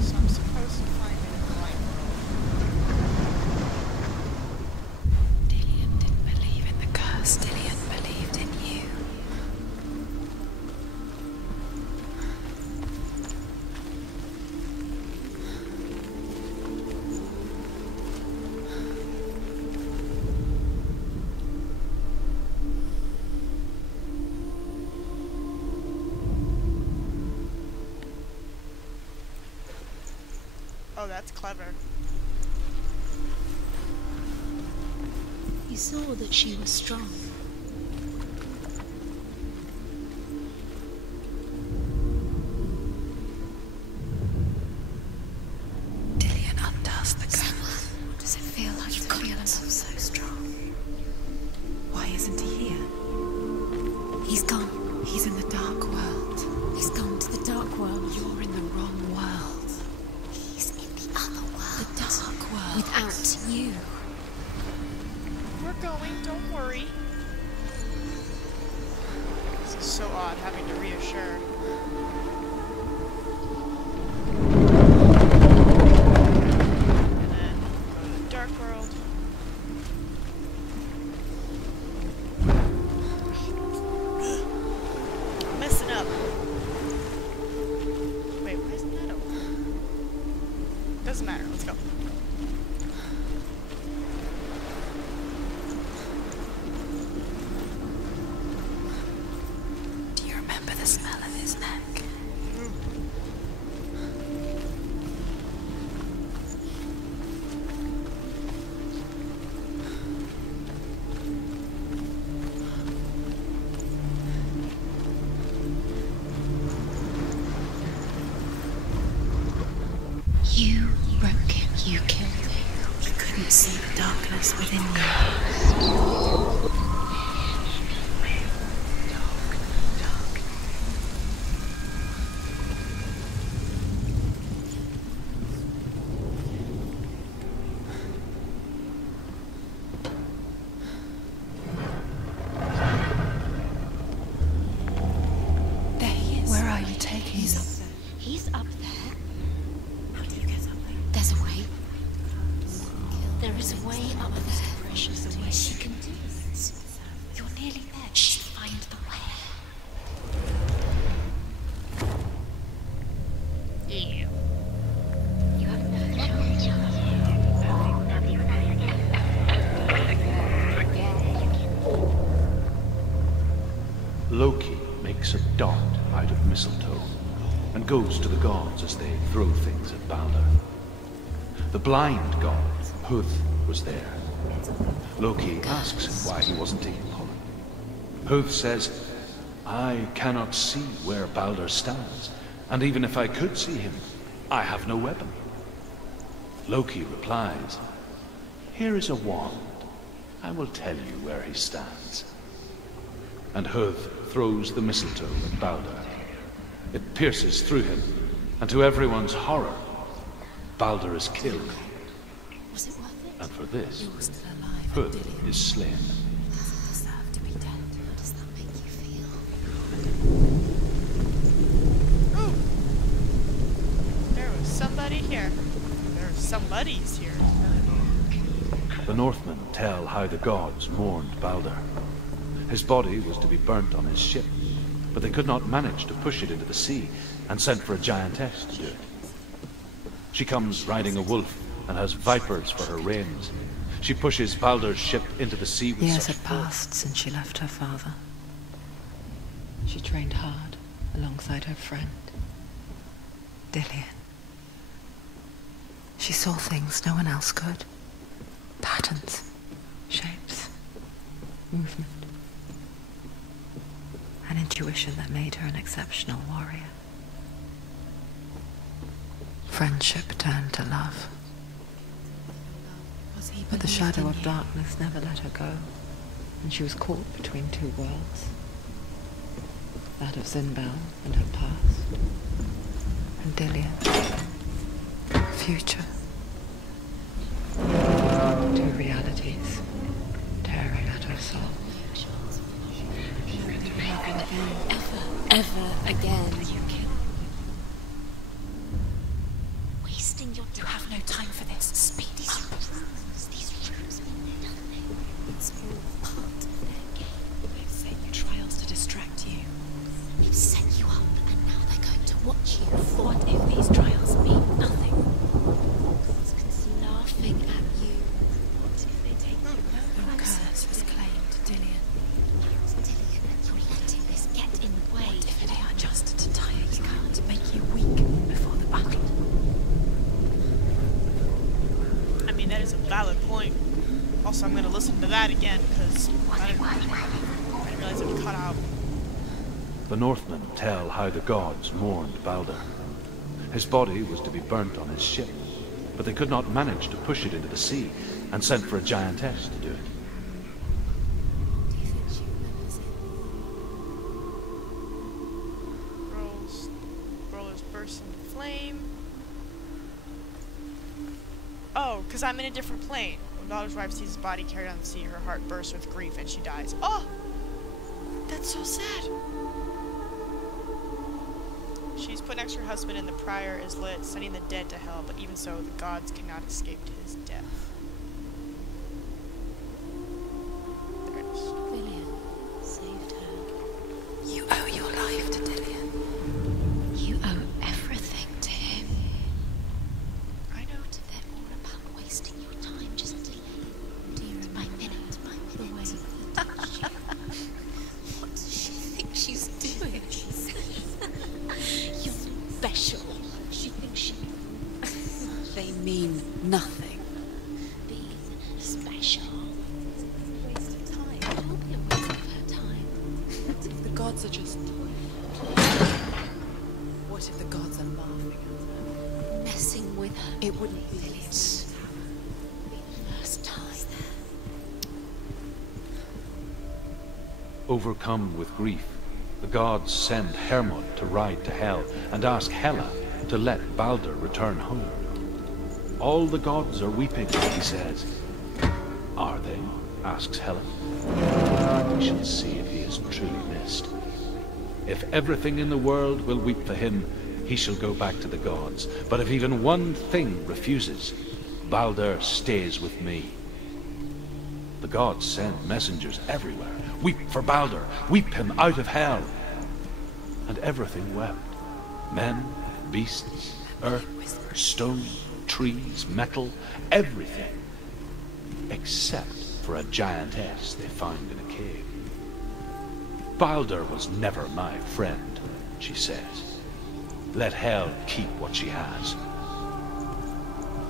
So I'm supposed to find it in the light world. Dillion didn't believe in the curse. Dillion believed in you. Oh, that's clever. He saw that she was strong. Dillion undoes the curse. Does it feel like to feel himself so strong? Why isn't he here? He's gone. He's in the dark world. He's gone to the dark world. You're in the wrong world. He's in the other world. The dark world. Without you. We're going, don't worry. This is so odd having to reassure. And then go to the dark world. I'm messing up. Wait, why isn't that open? Doesn't matter, let's go. Do you remember the smell of his neck? You broke him. You killed him. You couldn't see the darkness within you. There he is. Where are you taking him? He's up there. How do you get up there? There's a way. There is a way up there. There's a way she can do it. You're nearly there. She'll find the way. Yeah. You have no Loki makes a dart out of mistletoe and goes to the gods as they throw things at Balder. The blind god, Huth, was there. Loki asks him why he wasn't taking part. Huth says, I cannot see where Balder stands, and even if I could see him, I have no weapon. Loki replies, here is a wand. I will tell you where he stands. And Huth throws the mistletoe at Balder. It pierces through him, and to everyone's horror, Balder is killed. Was it worth it? And for this, You're still alive, Huth Dillion. is slain. Doesn't deserve to be dead. How does that make you feel? Ooh. There was somebody here. There are somebodies here. The Northmen tell how the gods mourned Balder. His body was to be burnt on his ship, but they could not manage to push it into the sea, and sent for a giantess to do it. She comes riding a wolf and has vipers for her reins. She pushes Balder's ship into the sea with Years such had force. passed since she left her father. She trained hard alongside her friend, Dillion. She saw things no one else could. Patterns, shapes, movement. An intuition that made her an exceptional warrior. Friendship turned to love. Was he But the believed shadow in of you? darkness never let her go, and she was caught between two worlds. That of Zinbel and her past, and Dillion, future. Two realities tearing at her soul. Ever again. You kill. Wasting your time. You have no time for this. Speed up. These rooms mean nothing. It's all part of their game. They've set you trials to distract you. They've set you up, and now they're going to watch you. What if these trials mean nothing? It's laughing at you. What if they take you? No curse has claimed Dillian. Dillian, you're letting this get in the way. What if they are just to tire you out, to make you weak before the battle? I mean, that is a valid point. Also, I'm gonna listen to that again, because I didn't realize it cut out. The Northmen tell how the gods mourned Balder. His body was to be burnt on his ship, but they could not manage to push it into the sea, and sent for a giantess to do it. Do you think she remembers it? Rollers burst into flame. Oh, because I'm in a different plane. When Balder's wife sees his body carried on the sea, her heart bursts with grief and she dies. Oh! That's so sad. She's put next to her husband and the pyre is lit, sending the dead to hell, but even so, the gods cannot escape his death. There it is. Dillian saved her. You owe your life to Dillian. You owe everything to him. I know they're all about wasting your time, just minute by minute by minute. What does she think she's doing? You're special. She thinks she... They mean nothing. Being special. Waste of time. Don't be a waste of her time. The gods are just... What if the gods are laughing at her? Messing with her. It wouldn't be First time. Overcome with grief, the gods send Hermod to ride to Hell and ask Hela to let Balder return home. All the gods are weeping, he says. Are they? Asks Hela. We shall see if he is truly missed. If everything in the world will weep for him, he shall go back to the gods. But if even one thing refuses, Balder stays with me. The gods send messengers everywhere. Weep for Balder, weep him out of Hell. And everything wept. Men, beasts, earth, stone, trees, metal, everything. Except for a giantess they find in a cave. Balder was never my friend, she says. Let Hell keep what she has.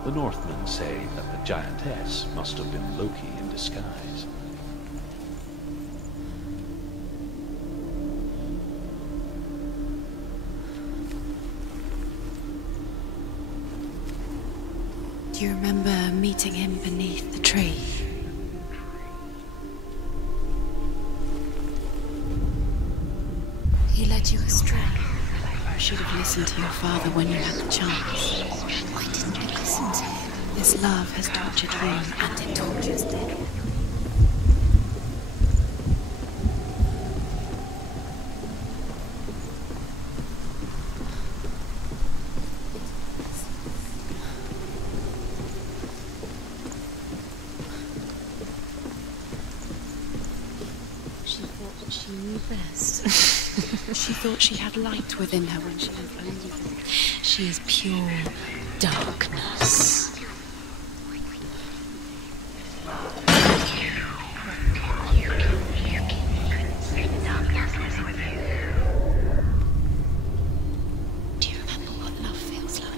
The Northmen say that the giantess must have been Loki in disguise. Do you remember meeting him beneath the tree? He led you astray. You should have listened to your father when you had the chance. Why didn't you listen to him? This love has tortured him, And it tortures them. She thought that she knew best. She thought she had light within her when she was believing. She is pure darkness. Do you remember what love feels like?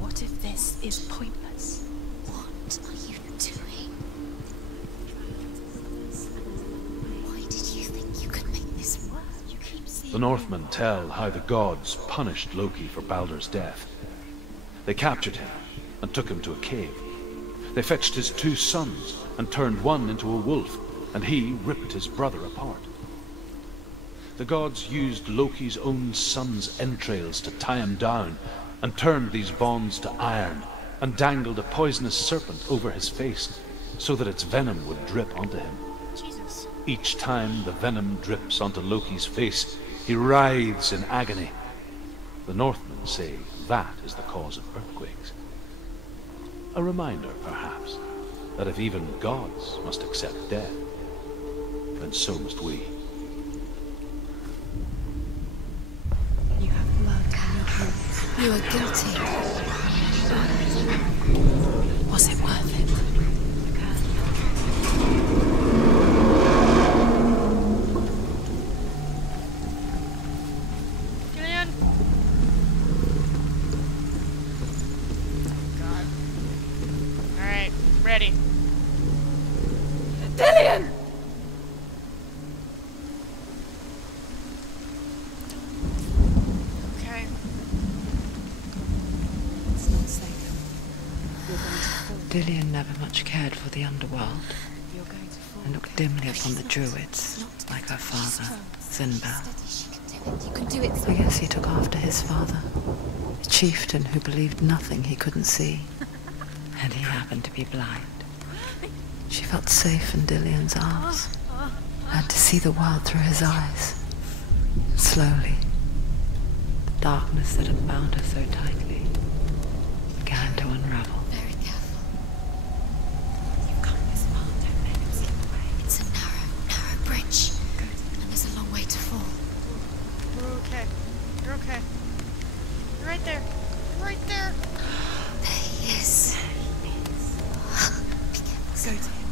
What if this is pointless? What are you doing? Why did you think you could make this work? You keep seeing... The Northmen tell how the gods punished Loki for Balder's death. They captured him and took him to a cave. They fetched his 2 sons and turned one into a wolf and he ripped his brother apart. The gods used Loki's own son's entrails to tie him down, and turned these bonds to iron, and dangled a poisonous serpent over his face, so that its venom would drip onto him. Jesus. Each time the venom drips onto Loki's face, he writhes in agony. The Northmen say that is the cause of earthquakes. A reminder, perhaps, that if even gods must accept death, then so must we. You have blood on your hands. You are guilty. Was it worth it? Get in! God. Alright, ready. Dillion! Okay. It's not safe. You're going to fall. Dillion never much cared for the underworld, You're going to fall. and looked dimly upon the druids, like her father, Sinbad. You can do it. I guess he took after his father, a chieftain who believed nothing he couldn't see, and he happened to be blind. She felt safe in Dillion's arms, and to see the world through his eyes. Slowly, the darkness that had bound her so tightly began to unravel. Very careful. You've come this far. Don't make him slip away. It's a narrow bridge. Good. And there's a long way to fall. We're okay. You're okay. You're right there. You're right there. There he is. Be careful. Go to him.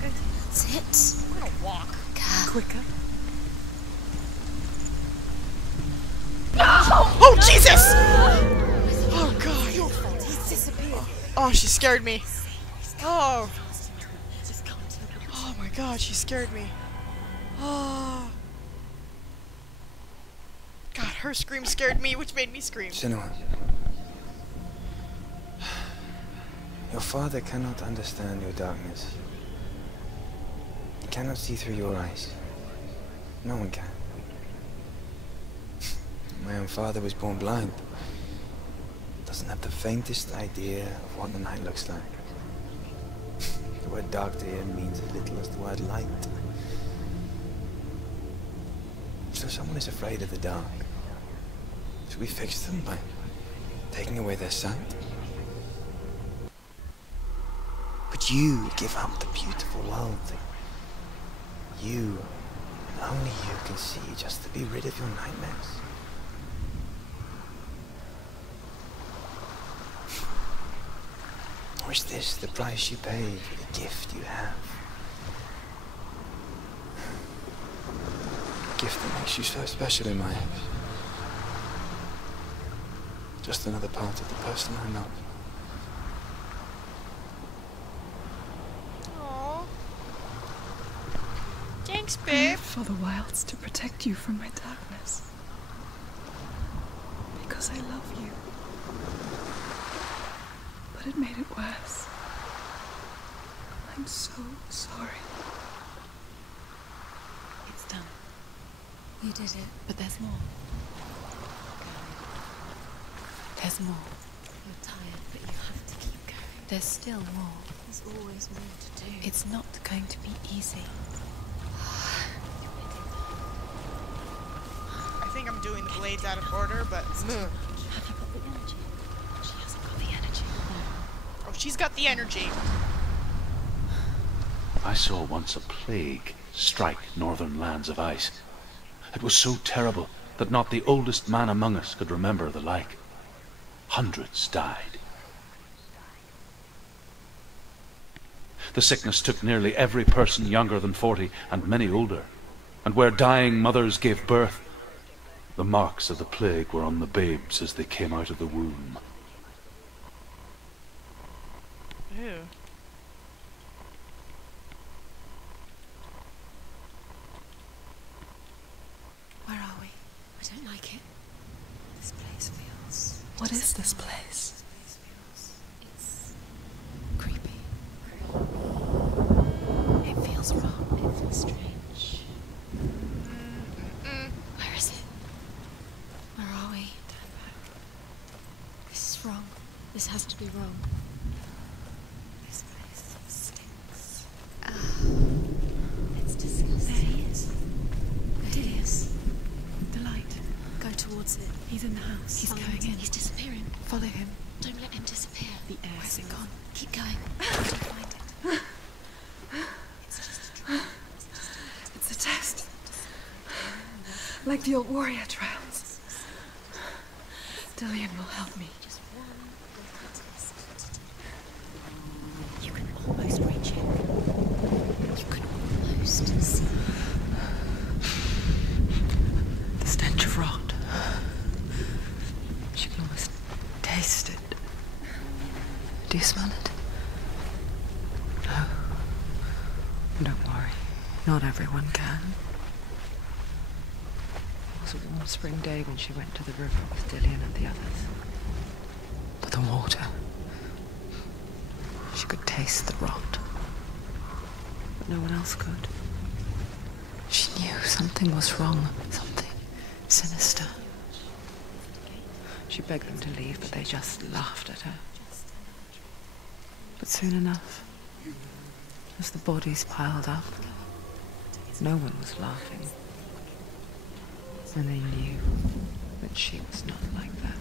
Go to him. That's it. We're gonna walk. Quicker. Oh, Jesus! Oh, God. He's disappeared. Oh, she scared me. Oh. Just come to him. Oh, my God, she scared me. Oh. God, her scream scared me, which made me scream. Senua. Your father cannot understand your darkness. He cannot see through your eyes. No one can. My own father was born blind. Doesn't have the faintest idea of what the night looks like. The word dark to him means as little as the word light. So someone is afraid of the dark. Should we fix them by taking away their sight? Would you give up the beautiful world? You, and only you, can see just to be rid of your nightmares. Or is this the price you pay for the gift you have? A gift that makes you so special in my eyes. Just another part of the person I love. Aww. Thanks, I babe. lived for the wilds to protect you from my darkness. Because I love you. But it made it worse. I'm so sorry. It's done. You did it. But there's more. There's more. You're tired, but you have to keep going. There's still more. There's always more to do. It's not going to be easy. I think I'm doing the blades out of order, but... Have you got the energy? She hasn't got the energy. Oh, she's got the energy. I saw once a plague strike northern lands of ice. It was so terrible that not the oldest man among us could remember the like. Hundreds died. The sickness took nearly every person younger than 40 and many older. And where dying mothers gave birth, the marks of the plague were on the babes as they came out of the womb. Ew. Where are we? I don't like it. This place feels... What is this place? It's creepy. It feels wrong. It's wrong. This has to be wrong. This place stinks. It's disgusting. There he is. There he is. The light. Go towards it. He's in the house. He's going in. He's disappearing. Follow him. Don't let him disappear. The air. Where's it gone? Keep going. Until you find it. It's just a trial. It's a test. Like the old warrior trials. Dillion will help me. Just one little test. You can almost reach it. You can almost see. The stench of rot. She can almost taste it. Do you smell it? No. Don't worry. Not everyone can. It was a warm spring day when she went to the river with Dillion and the others. But the water. She could taste the rot. But no one else could. She knew something was wrong. Something sinister. She begged them to leave, but they just laughed at her. But soon enough, as the bodies piled up, no one was laughing. And they knew that she was not like that.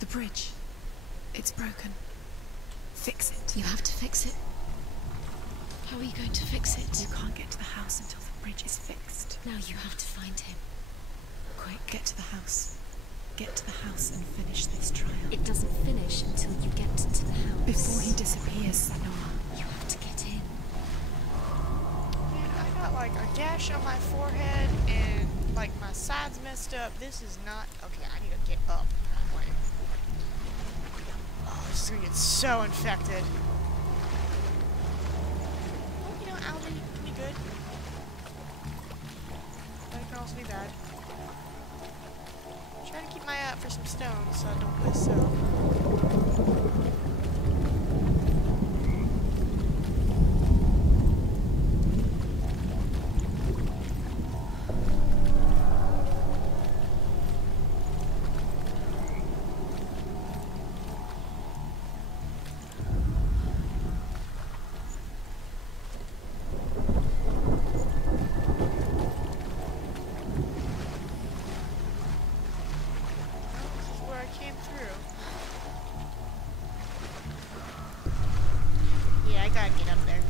The bridge. It's broken. Fix it. You have to fix it. How are you going to fix it? You can't get to the house until the bridge is fixed. Now you have to find him. Quick, get to the house. Get to the house and finish this trial. It doesn't finish until you get to the house. Before he disappears, Senua. You have to get in. Man, I got like a gash on my forehead and like my sides messed up. This is not okay. I need to get up that way. Oh, this is gonna get so infected. Well, you know, algae can be good, but it can also be bad. I'm trying to keep my eye out for some stones so I don't miss up. Gotta get up there.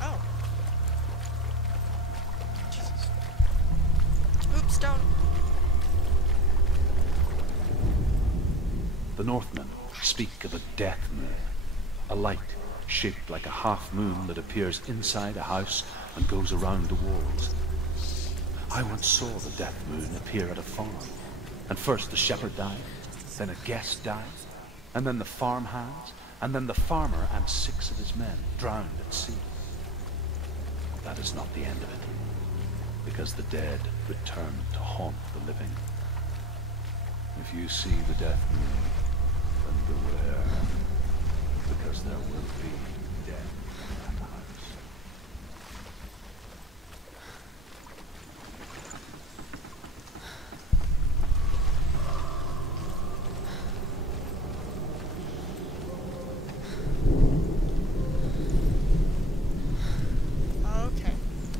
Oh. Jesus. Oops, stone. The Northmen speak of a death moon, a light shaped like a half moon that appears inside a house and goes around the walls. I once saw the death moon appear at a farm, and first the shepherd died, then a guest died, and then the farm hands, and then the farmer and 6 of his men drowned at sea. That is not the end of it, because the dead return to haunt the living. If you see the death moon, then beware. Because there will be death in that house. Okay,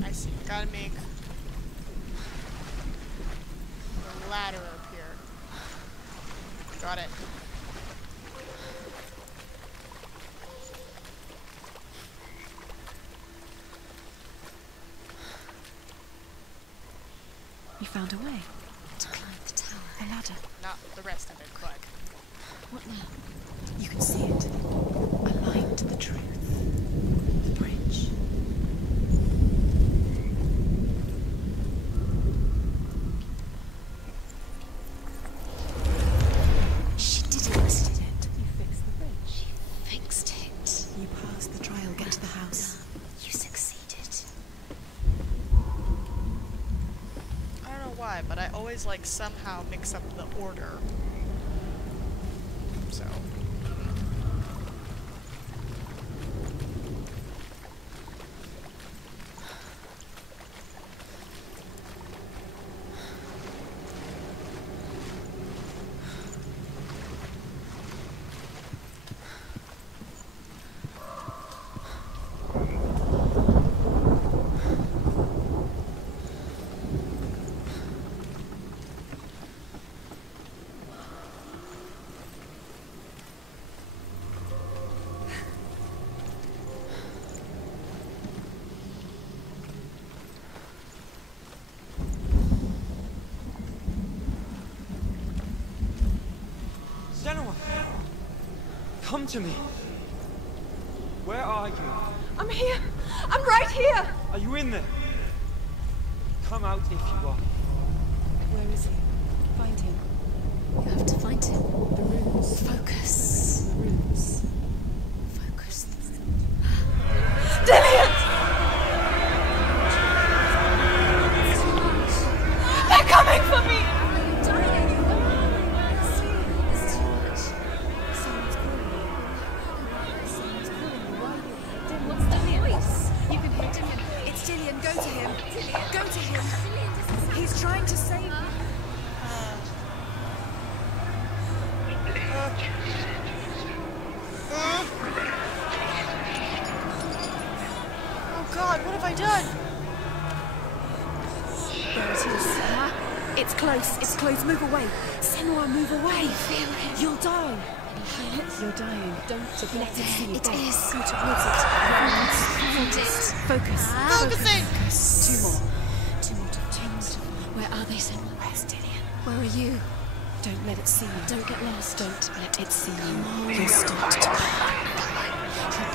I see. Gotta make the ladder up here. Got it. You found a way to climb the tower. A ladder. Not the rest of it, but what now? You can see it. You passed the trial, get to the house. You succeeded. I don't know why, but I always like somehow mix up the order. So. Senua! Come to me! Where are you? I'm here! I'm right here! Are you in there? Come out if you are. Where is he? Find him. You have to find him. The runes. Focus. The runes. Focus. Dillian! They're coming for me! Go to him. Go to him. He's trying to save you. Oh God, what have I done? There it is. Huh? It's close. It's close. Move away. Senua, move away. Feel it. You'll die. You're dying. Don't let it see you. It is. Go towards it. Focus. Focus. Focusing. Two more. Two more to. Where are they, Senua? Where's Dillian? Where are you? Don't let it see you. Don't get lost. Don't let it see you. Come on. You'll start to burn.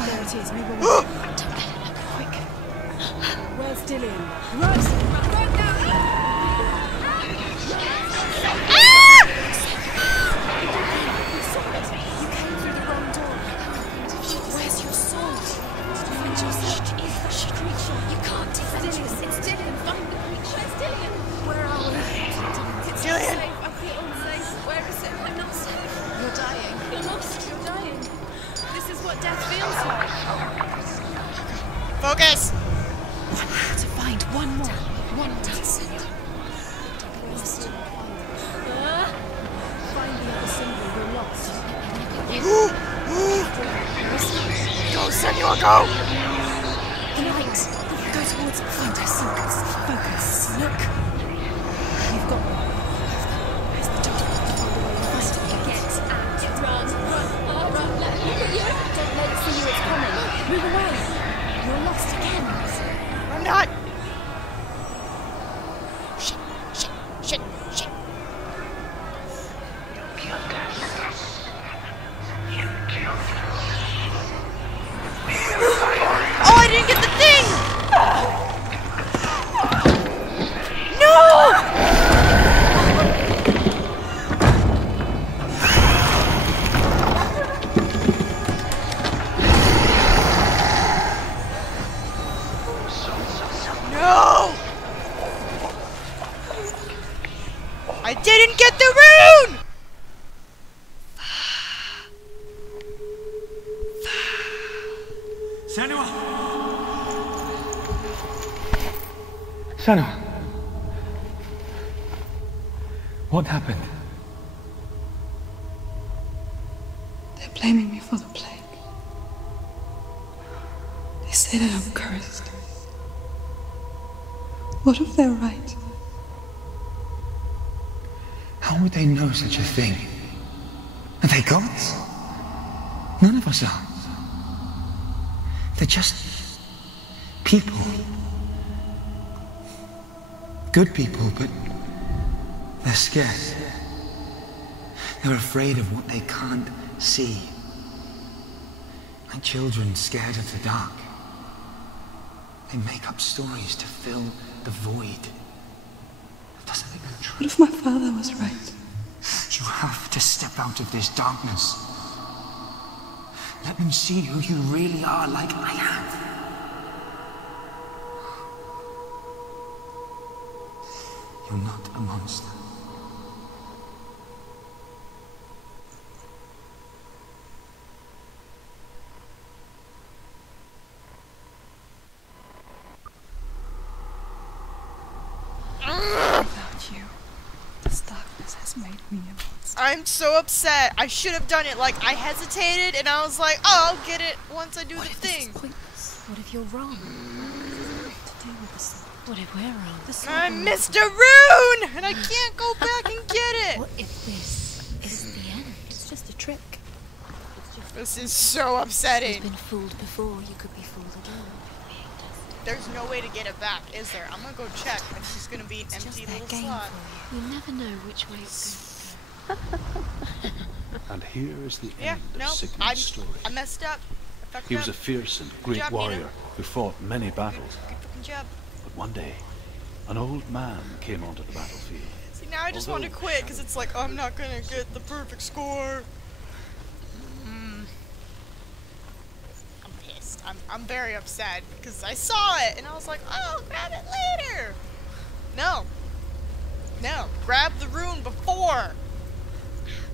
There it is. Move away. Don't let it know. Quick. Where's Dillian? Run! Run now! You came through the wrong door. Where's your sword? Find your sword. Is that creature? You can't defend yourself. It's Dillian. Find the creature. Where's Dillian? Where are we? It's Dillian! safe. I feel unsafe. Where is it? I'm not safe. You're dying. You're lost. You're dying. This is what death feels like. Focus! To find one more. One more. Find the other symbol. You're lost. Go, Senua, go! The light. Go towards it. Focus. Focus. Look. You've got one. Where's the door? Find it. Get out. Run. Run. Look at you. Don't let it see you. It's coming. Move away. You're lost again. I'm not! Shit. Oh, I didn't get the thing! No! No! I didn't get the rune! Senua! Senua! What happened? They're blaming me for the plague. They say that I'm cursed. What if they're right? How would they know such a thing? Are they gods? None of us are. They're just people. Good people, but they're scared. They're afraid of what they can't see. Like children scared of the dark. They make up stories to fill the void. That doesn't make them true. What if my father was right? You have to step out of this darkness. Let them see who you really are, like I have. You're not a monster. Without you, this darkness has made me a monster. I'm so upset. I should have done it. Like, I hesitated and I was like, oh, I'll get it once I do the thing. What if you're wrong? What to do with the sword? What if we're wrong? The sword I missed a rune and I can't go back and get it. What if this is the end? It's just a trick. This is so upsetting. You've been fooled before, you could be fooled again. There's no way to get it back, is there? I'm gonna go check. It's just gonna be an empty little slot. You never know which way it's going to go. And here is the Yeah, end no, of Sigmund's story. I messed up. I fucked He was a up. fierce and great job, warrior Nina. who fought many battles. Good fucking job. But one day, an old man came onto the battlefield. See, now I just want to quit because it's like, oh, I'm not gonna get the perfect score. I'm pissed. I'm very upset because I saw it and I was like, oh, I'll grab it later. No. No. Grab the rune before.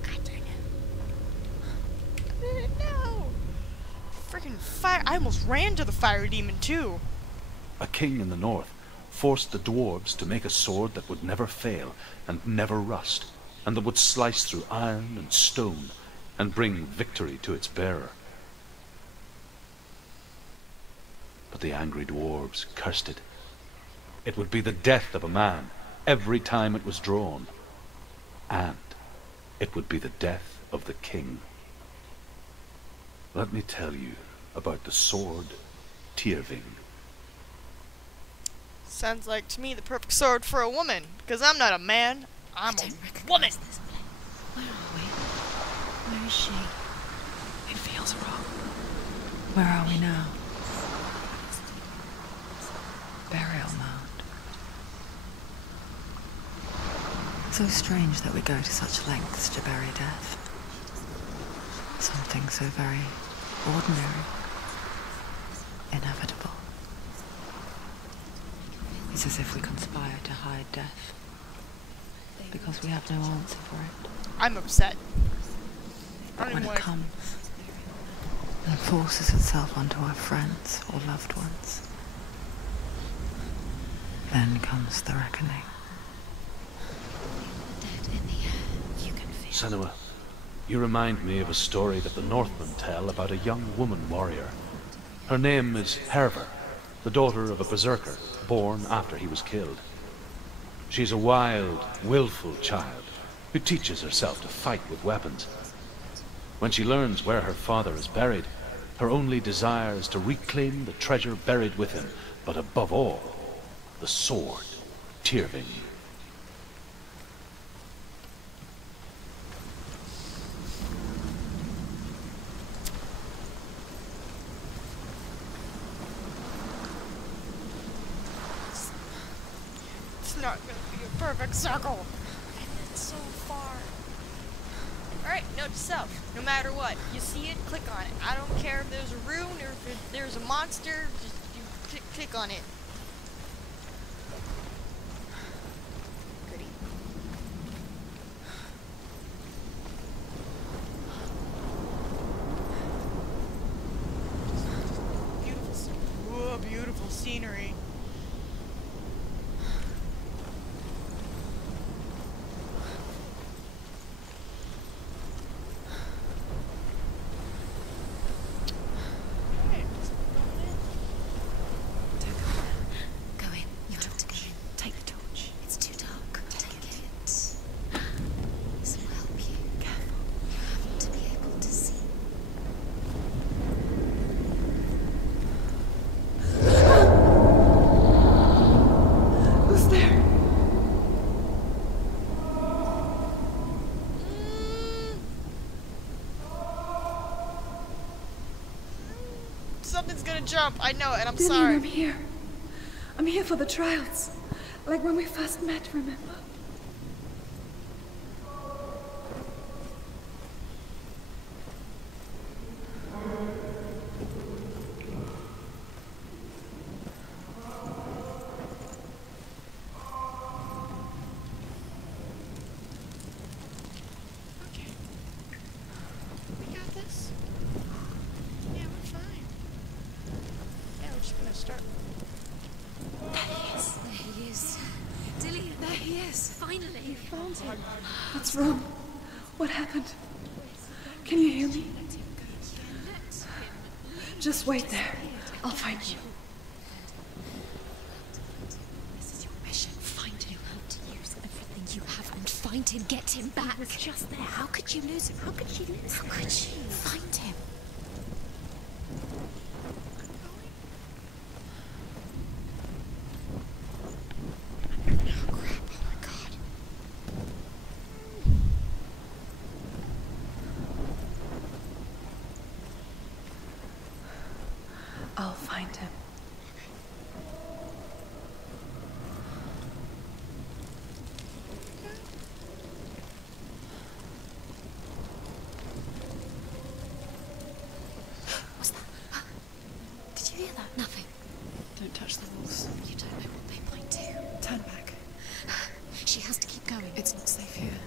God dang it. No. Freaking fire. I almost ran to the fire demon too. A king in the north forced the dwarves to make a sword that would never fail and never rust, and that would slice through iron and stone and bring victory to its bearer. But the angry dwarves cursed it. It would be the death of a man every time it was drawn, and it would be the death of the king. Let me tell you about the sword Tyrving. Sounds like to me the perfect sword for a woman, because I'm not a man, I'm a woman. Where are we? Where is she? It feels wrong. Where are we now? Burial mound. So strange that we go to such lengths to bury death. Something so very ordinary, inevitable. It's as if we conspire to hide death, because we have no answer for it. I'm upset. I But don't when even it want comes and forces itself onto our friends or loved ones, then comes the reckoning. Dead in the air. You can feel Senua, you remind me of a story that the Northmen tell about a young woman warrior. Her name is Hervor, the daughter of a berserker born after he was killed. She's a wild, willful child who teaches herself to fight with weapons. When she learns where her father is buried, her only desire is to reclaim the treasure buried with him, but above all, the sword Tyrving. it's not gonna be a perfect circle. And it's so far. Alright, note to self. No matter what, you see it, click on it. I don't care if there's a rune or if there's a monster, just you click on it. Goody. Beautiful scenery. Go in. You have to go in. Take the torch. It's too dark. Take it. This will help you. Careful. You have to be able to see. Who's there? Something's gonna jump. I know it. I'm Dillian, sorry. I'm here. I'm here for the trials. Like when we first met, remember? Finally! You found him. What's wrong? What happened? Can you hear me? Just wait there. I'll find you. This is your mission. Find him. How to use everything you have and find him. Get him back. He was just there. How could you lose him? How could you lose him? How could you? Find him. I'll find him. What's that? Did you hear that? Nothing. Don't touch the walls. You don't know what they might do. Turn back. She has to keep going. It's not safe here.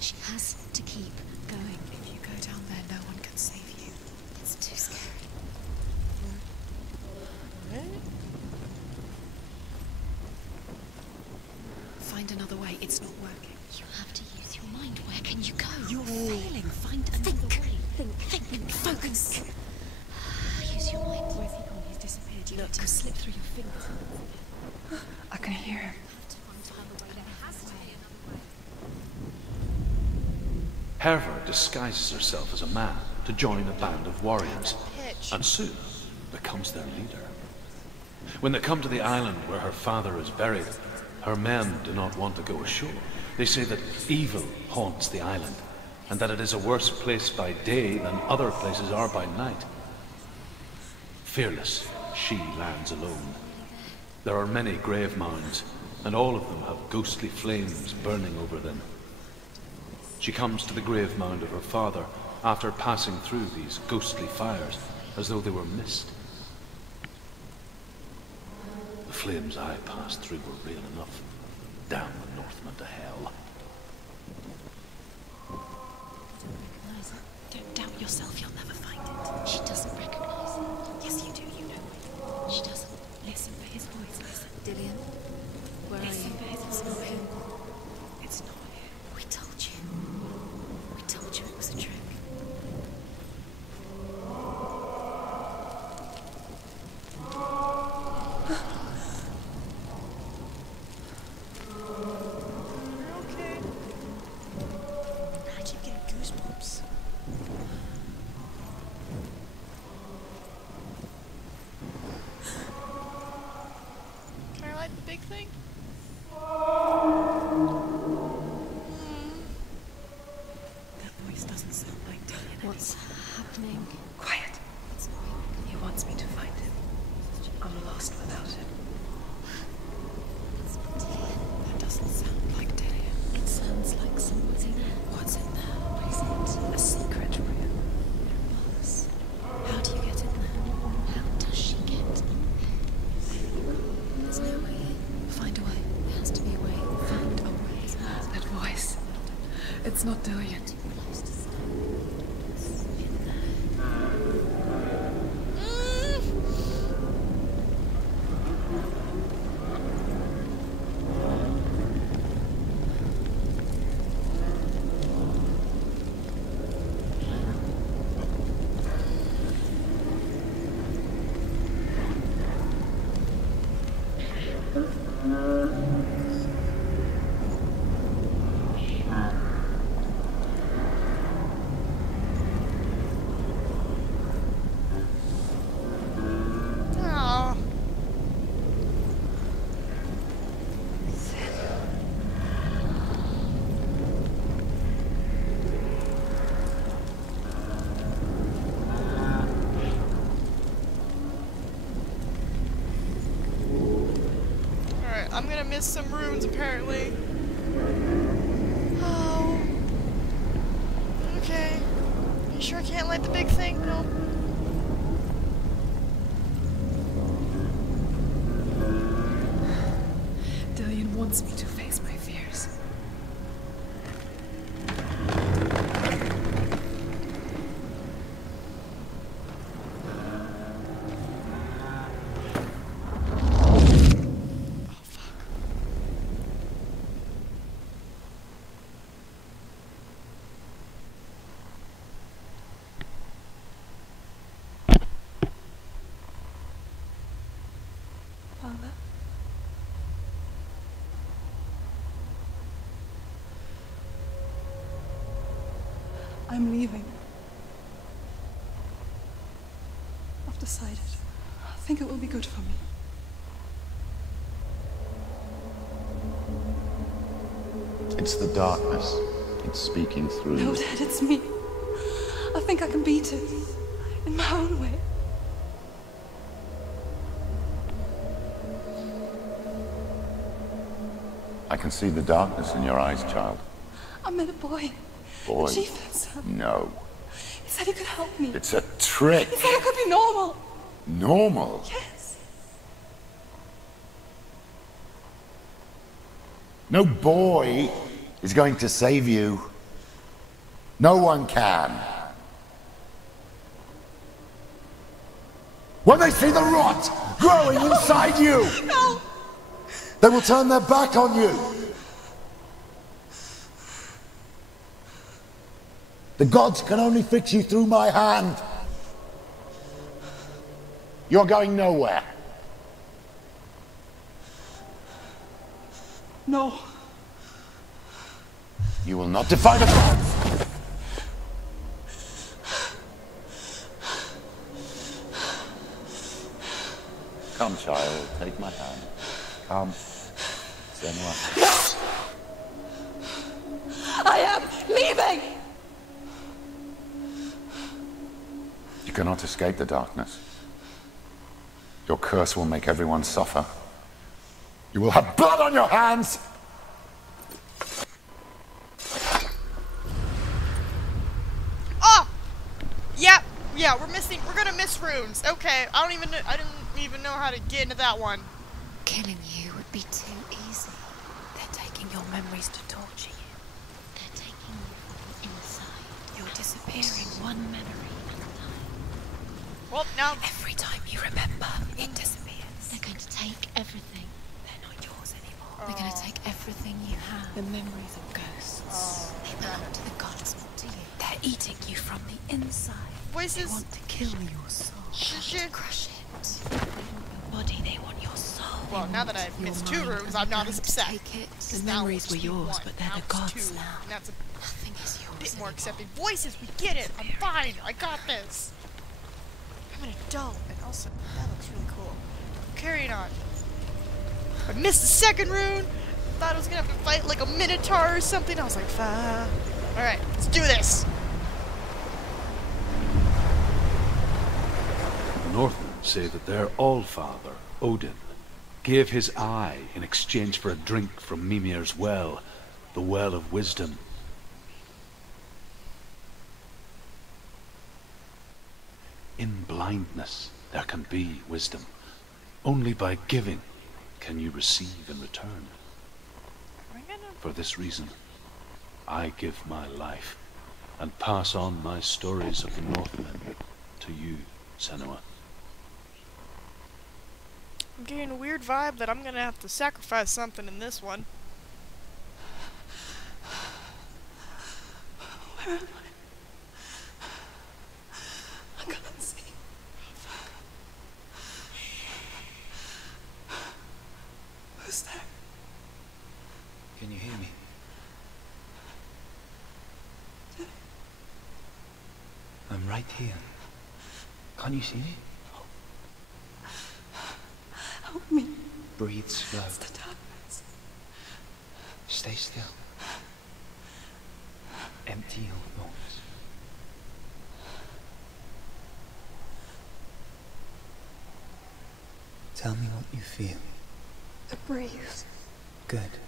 She has to keep going. If you go down there, no one can save you. It's too scary. Find another way. It's not working. You have to use your mind. Where can you go? You're failing. Find another way. Think. Focus. Use your mind. Where's he gone? He's disappeared. You Look, let him slip through your fingers. I can hear him. Herva disguises herself as a man to join a band of warriors, and soon becomes their leader. When they come to the island where her father is buried, her men do not want to go ashore. They say that evil haunts the island, and that it is a worse place by day than other places are by night. Fearless, she lands alone. There are many grave mounds, and all of them have ghostly flames burning over them. She comes to the grave mound of her father after passing through these ghostly fires, as though they were mist. The flames I passed through were real enough. Damn the Northmen to hell. Don't doubt yourself. You'll never find it. She doesn't recognize it. Yes, you do. You know it. She doesn't. Listen for his voice. Listen. Dillian, where Listen are you? for his. It's not him. It's not him. We told you. We told you it was a trick. Okay. I keep getting goosebumps. Can I light the big thing? That voice doesn't sound like Dillian. What's happening? Quiet. He wants me to find him. I'm lost without him. It's Dillian. That doesn't sound like Dillian. It sounds like someone's in there. What's in there? What is it? A secret room. Was. How do you get in there? How does she get in there? There's no way in. Find a way. There has to be a way. Find a way. That voice. It's not Dillian. Aww. Alright, I'm gonna miss some runes apparently. Oh. Okay. You sure I can't light the big thing? No. Dillian wants me to face my fears. Father. I'm leaving. I've decided. I think it will be good for me. It's the darkness. It's speaking through No, you. Dad, it's me. I think I can beat it. In my own way. I can see the darkness in your eyes, child. I met a boy. Boy. The chief said. No. He said he could help me. It's a trick. He said I could be normal. Normal? Yes. No boy is going to save you. No one can. When they see the rot growing inside you, No. they will turn their back on you. The gods can only fix you through my hand. You're going nowhere. No. You will not defy the gods. Come, child, take my hand. Come. Senua. I am leaving! You cannot escape the darkness. Your curse will make everyone suffer. You will have blood on your hands! Oh! Yeah, we're gonna miss runes. Okay, I didn't even know how to get into that one. Killing you would be too easy. They're taking your memories to torture you. They're taking you from the inside. You're disappearing one memory at a time. Well, now Every time you remember, it disappears. They're going to take everything. They're not yours anymore. They're going to take everything you have. The memories of ghosts. They belong to the gods, not to you. They're eating you from the inside. Voices. They want to kill your soul. They want to crush it. They want your body. They want your soul. Well, now that I've missed 2 runes, I'm not as upset. The memories were yours, but they're the gods now. And that's a Nothing is yours bit more anymore. accepting. Voices, we get it. I'm fine. I got this. I'm an adult, and also that looks really cool. Carrying on. I missed the 2nd rune. Thought I was gonna have to fight like a minotaur or something. I was like, all right, let's do this. The Northmen say that their Allfather, Odin, gave his eye in exchange for a drink from Mimir's well, the Well of Wisdom. In blindness, there can be wisdom. Only by giving can you receive in return. For this reason, I give my life and pass on my stories of the Northmen to you, Senua. I'm getting a weird vibe that I'm gonna have to sacrifice something in this one. Where am I can't see. Who's there? Can you hear me? I'm right here. Can't you see me? Help me. Breathe slow. It's the darkness. Stay still. Empty your thoughts. Tell me what you feel. The breeze. Good.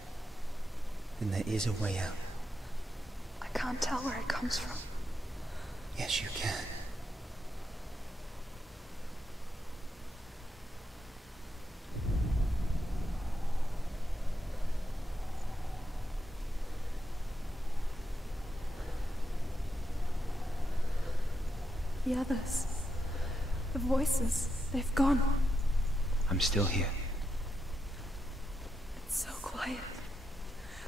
Then there is a way out. I can't tell where it comes from. Yes, you can. The others. The voices. They've gone. I'm still here. It's so quiet.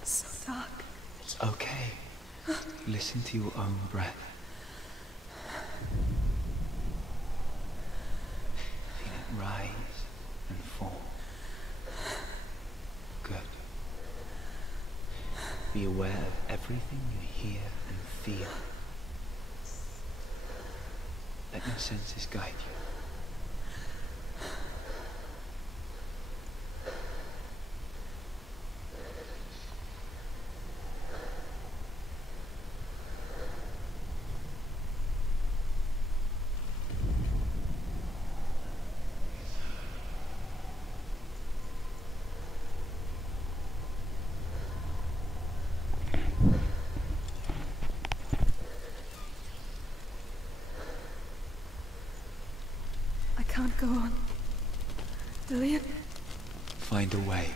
So dark. It's okay. Listen to your own breath. Feel it rise and fall. Be aware of everything you hear and feel. Let your senses guide you. I can't go on. Lillian? Find a way.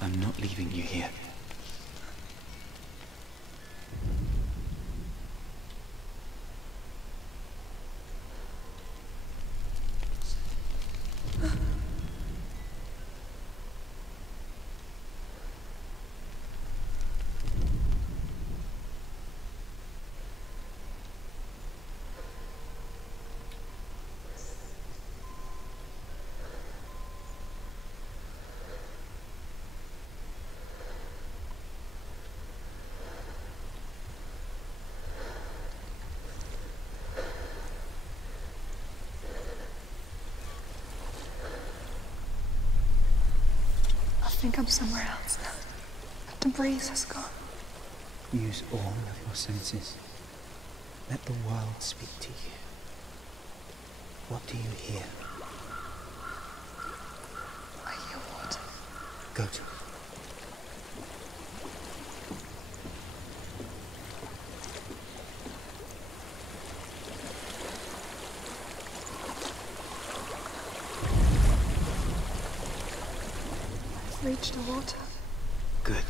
I'm not leaving you here. I think I'm somewhere else now. The breeze has gone. Use all of your senses. Let the world speak to you. What do you hear? I hear water. Go to it. Reach the water. Good.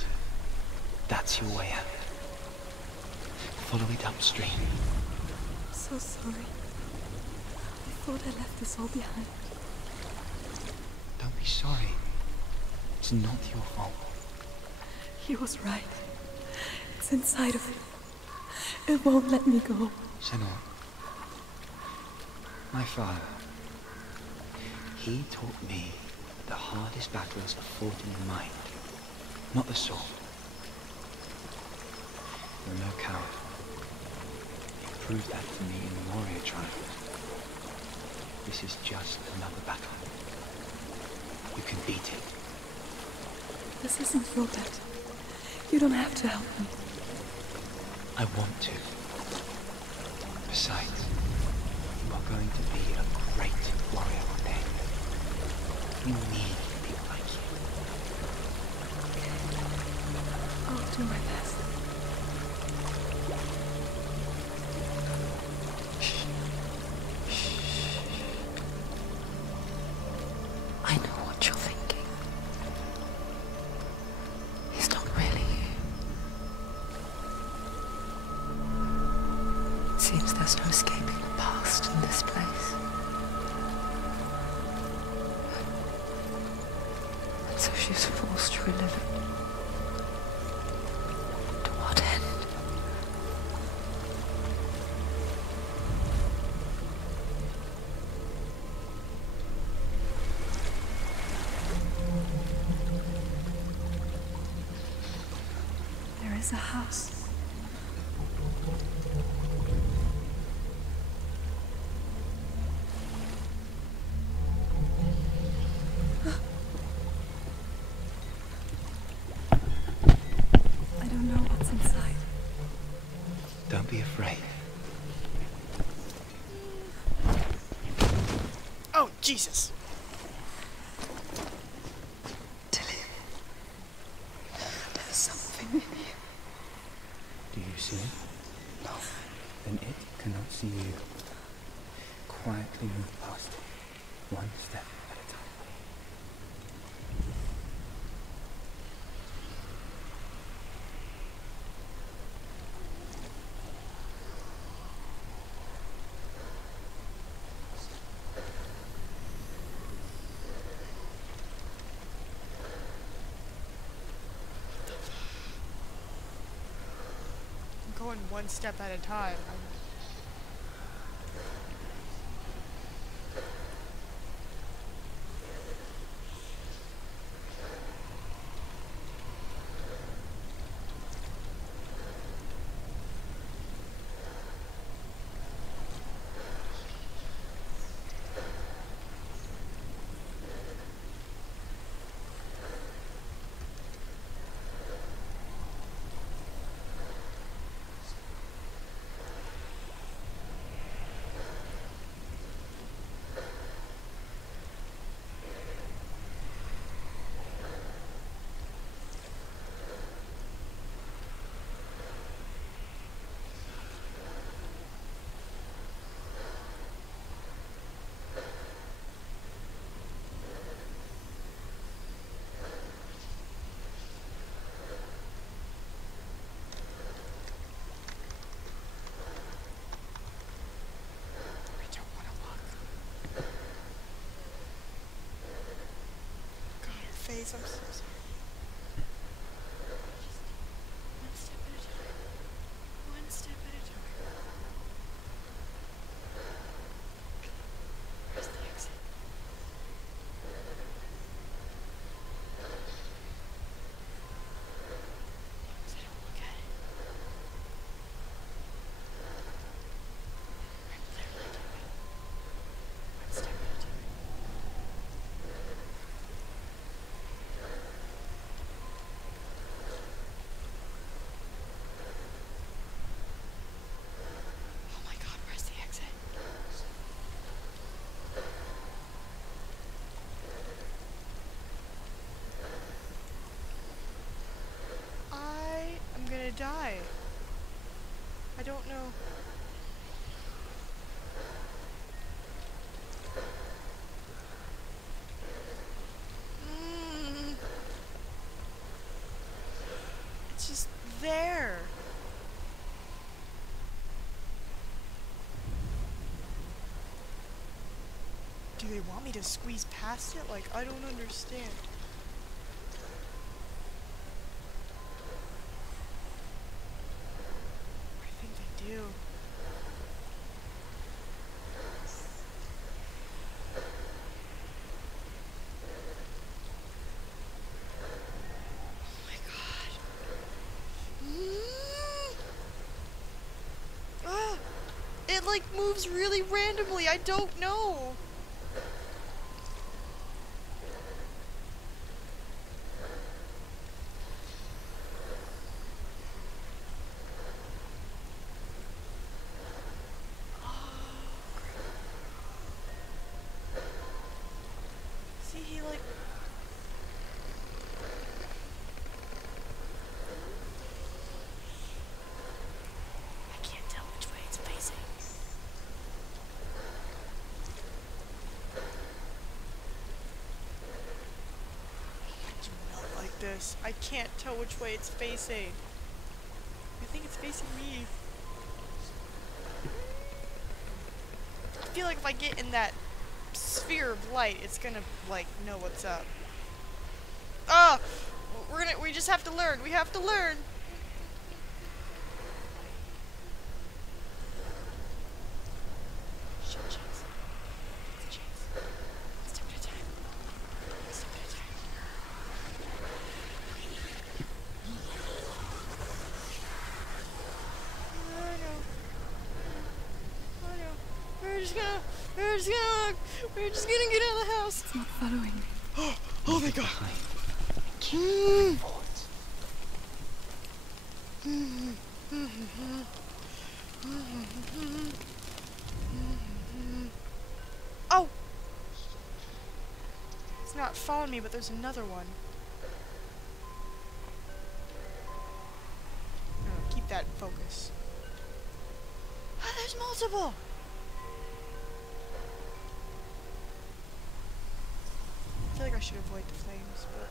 That's your way out. Follow it upstream. I'm so sorry. I thought I left this all behind. Don't be sorry. It's not your fault. He was right. It's inside of me. It won't let me go. Senua. My father. He taught me that the hardest battles are fought in the mind, not the sword. You're no coward. You proved that to me in the warrior trials. This is just another battle. You can beat it. This isn't your bet. You don't have to help me. I want to. Besides, you are going to be a great warrior one day. We need people like you. I'll do my best. I know what you're thinking. He's not really here. It seems there's no escaping the past in this place. And so she's forced to relive it. To what end? There is a house. I don't know what's inside. Don't be afraid. Oh, Jesus. There's something in here. Do you see it? No. Then it cannot see you. Quietly move past it, one step at a time. I'm going one step at a time. please. I'm so sorry. One step at a time. One step at a time. Where's the exit? As long as I don't look at it. I'm literally doing one step at a time. Oh my god, where's the exit? I am gonna die. I don't know. It's just there. Do they want me to squeeze past it? Like, I don't understand. I think they do. Oh my god. Ah, it like moves really randomly. I don't know. See, he like... I can't tell which way it's facing. I do not like this. I can't tell which way it's facing. I think it's facing me. I feel like if I get in that sphere of light, it's gonna, like, know what's up. Ah! We just have to learn. We have to learn. Shit, chance. It's a chance. One step at a time. One step at a time. Oh no. Oh no. We're just gonna get out of the house. It's not following me. Oh my god. Oh! It's not following me, but there's another one. No, keep that in focus. Ah, there's multiple! I feel like I should avoid the flames, but...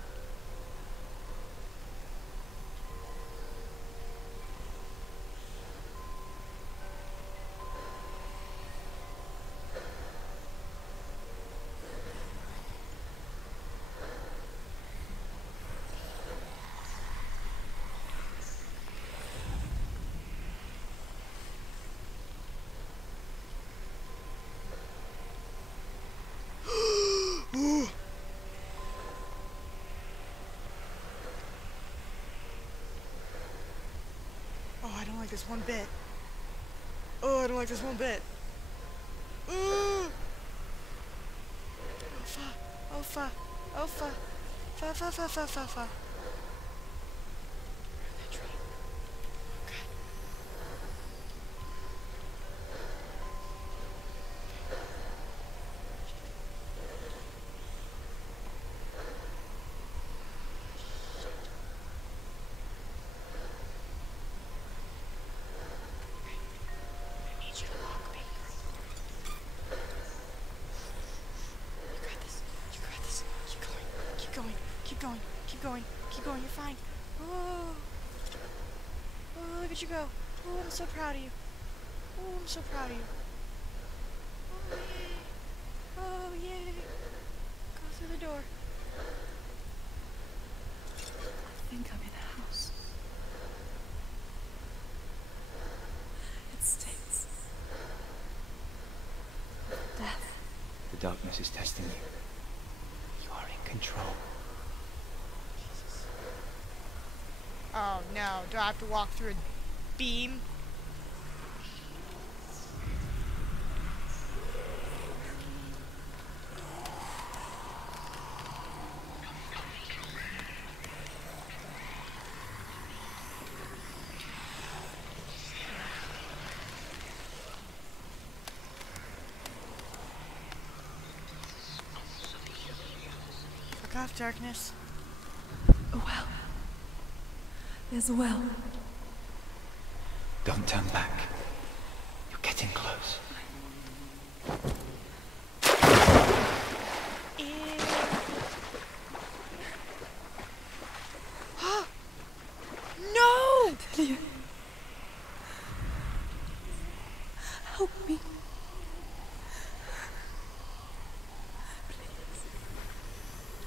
Oh, I don't like this one bit. Oh, I don't like this one bit. Alpha. Alpha. Fa. That tree. Okay. I need you to walk me. You got this. You got this. Keep going. Keep going. Keep going. Keep going. Keep going. You're fine. Oh. Oh, look at you go. Oh, I'm so proud of you. Oh, I'm so proud of you. Oh, yay. Oh, yay. Go through the door. darkness is testing you. You are in control. Oh no, do I have to walk through a beam? Fuck off, darkness. A well. There's a well. Don't turn back. You're getting close. No! Delia. Help me.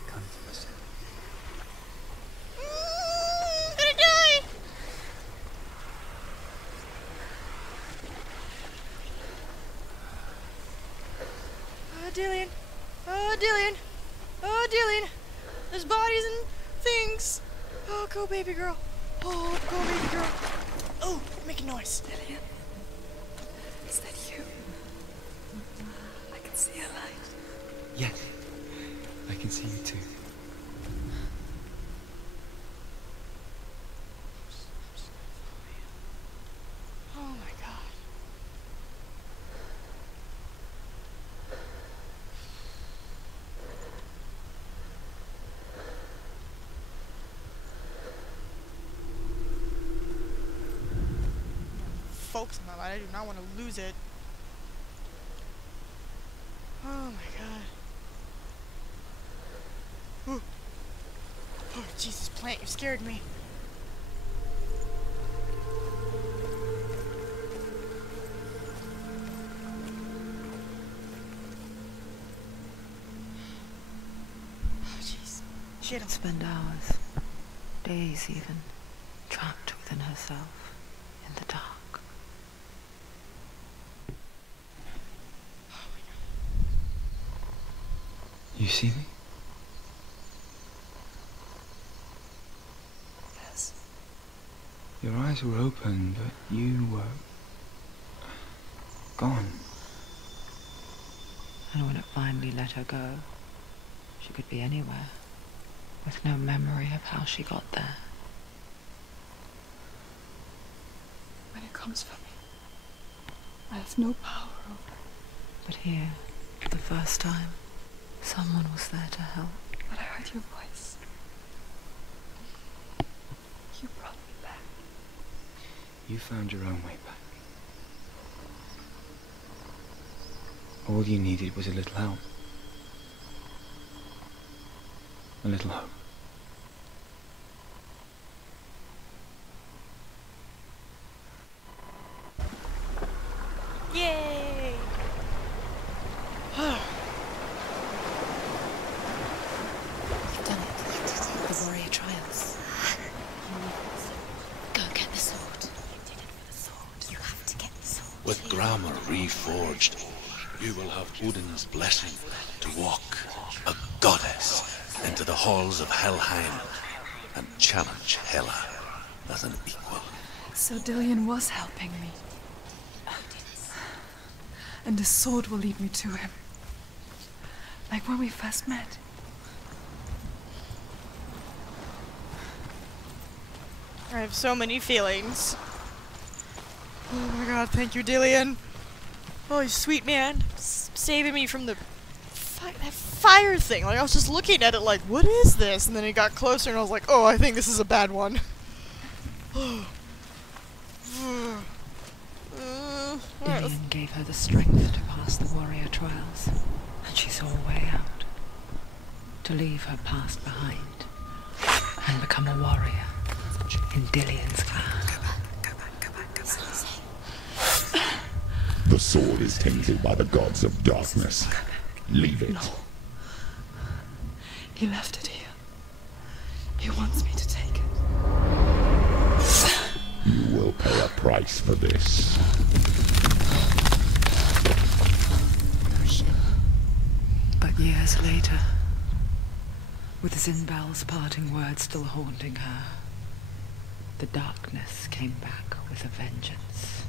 Come to listen. I'm gonna die! Oh, Dillian. Oh, Dillian. Oh, Dillian. There's bodies and things. Oh, go, baby girl. Oh, go, baby girl. Oh, make a noise. Delia. Is that you? I can see a light. Yes. I can see you too. Oh my god. Focus on my light. I do not want to lose it. Oh my god. Ooh. Oh Jesus, plant, you scared me. Oh jeez. Shit, I'm Spend hours, days even, trapped within herself, in the dark. You see me? Yes. Your eyes were open, but you were gone. And when it finally let her go, she could be anywhere, with no memory of how she got there. When it comes for me, I have no power over it. But here, for the first time, someone was there to help. But I heard your voice. You brought me back. You found your own way back. All you needed was a little help. A little hope. Yay! You've done it. The warrior trials. Go get the sword. You did it for the sword. You have to get the sword. With grammar reforged, you will have Odin's blessing to walk, a goddess, into the halls of Helheim and challenge Hela as an equal. So Dillian was helping me. And the sword will lead me to him. Like when we first met. I have so many feelings. Oh my god, thank you, Dillian. Oh, you sweet man. Saving me from the that fire thing. Like, I was just looking at it like, what is this? And then it got closer and I was like, oh, I think this is a bad one. Dillian gave her the strength to pass the warrior trials, and she saw a way out. To leave her past behind, and become a warrior in Dillian's clan. The sword is tainted by the gods of darkness. Leave it. No. He left it here. He wants me to take it. You will pay a price for this. Years later, with Zinbel's parting words still haunting her, the darkness came back with a vengeance.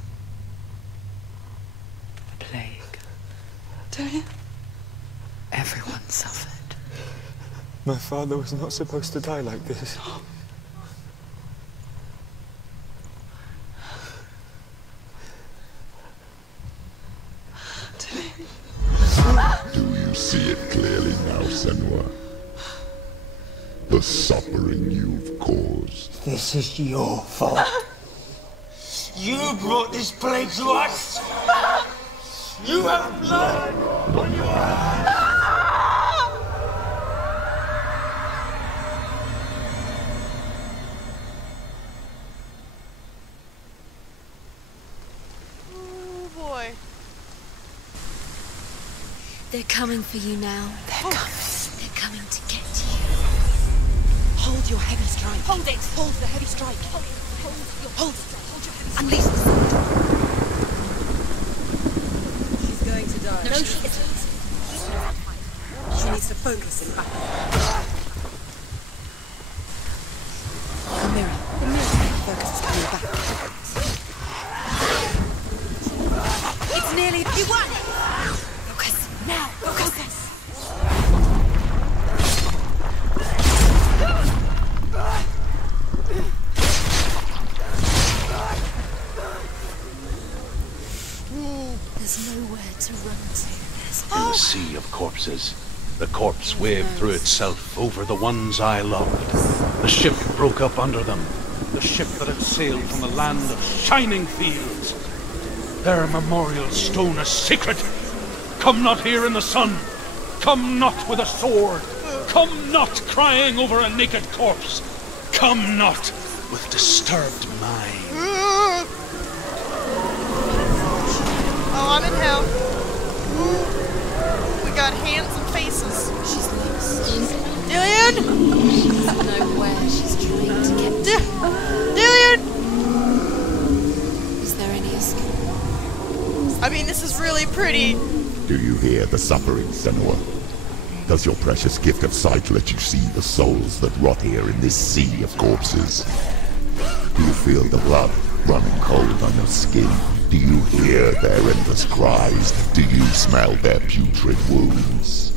A plague. Delia? Everyone suffered. My father was not supposed to die like this. Do you see it clearly now, Senua? The suffering you've caused. This is your fault. You brought this plague to us. You have blood on your hands. Oh boy. They're coming for you now. They're coming. They're coming to get you. Hold your heavy strike. Hold it! Hold the heavy strike. Hold it! Hold your heavy strike. Unleash the sword. She's going to die. No, she isn't. She needs to focus in battle. The mirror. The mirror. Focus is coming back. It's nearly... You won! Focus. Now. Focus. There's nowhere to run to. In the sea of corpses, the corpse waved through itself over the ones I loved. The ship broke up under them, the ship that had sailed from the land of shining fields. Their memorial stone is sacred. Come not here in the sun. Come not with a sword. Come not crying over a naked corpse. Come not with disturbed mind. Oh, I'm in hell. Ooh. We got hands and faces. She's lost. Dillian! She doesn't know where she's trying to get to. Dillian! Is there any escape? I mean, this is really pretty. Do you hear the suffering, Senua? Does your precious gift of sight let you see the souls that rot here in this sea of corpses? Do you feel the blood running cold on your skin? Do you hear their endless cries? Do you smell their putrid wounds?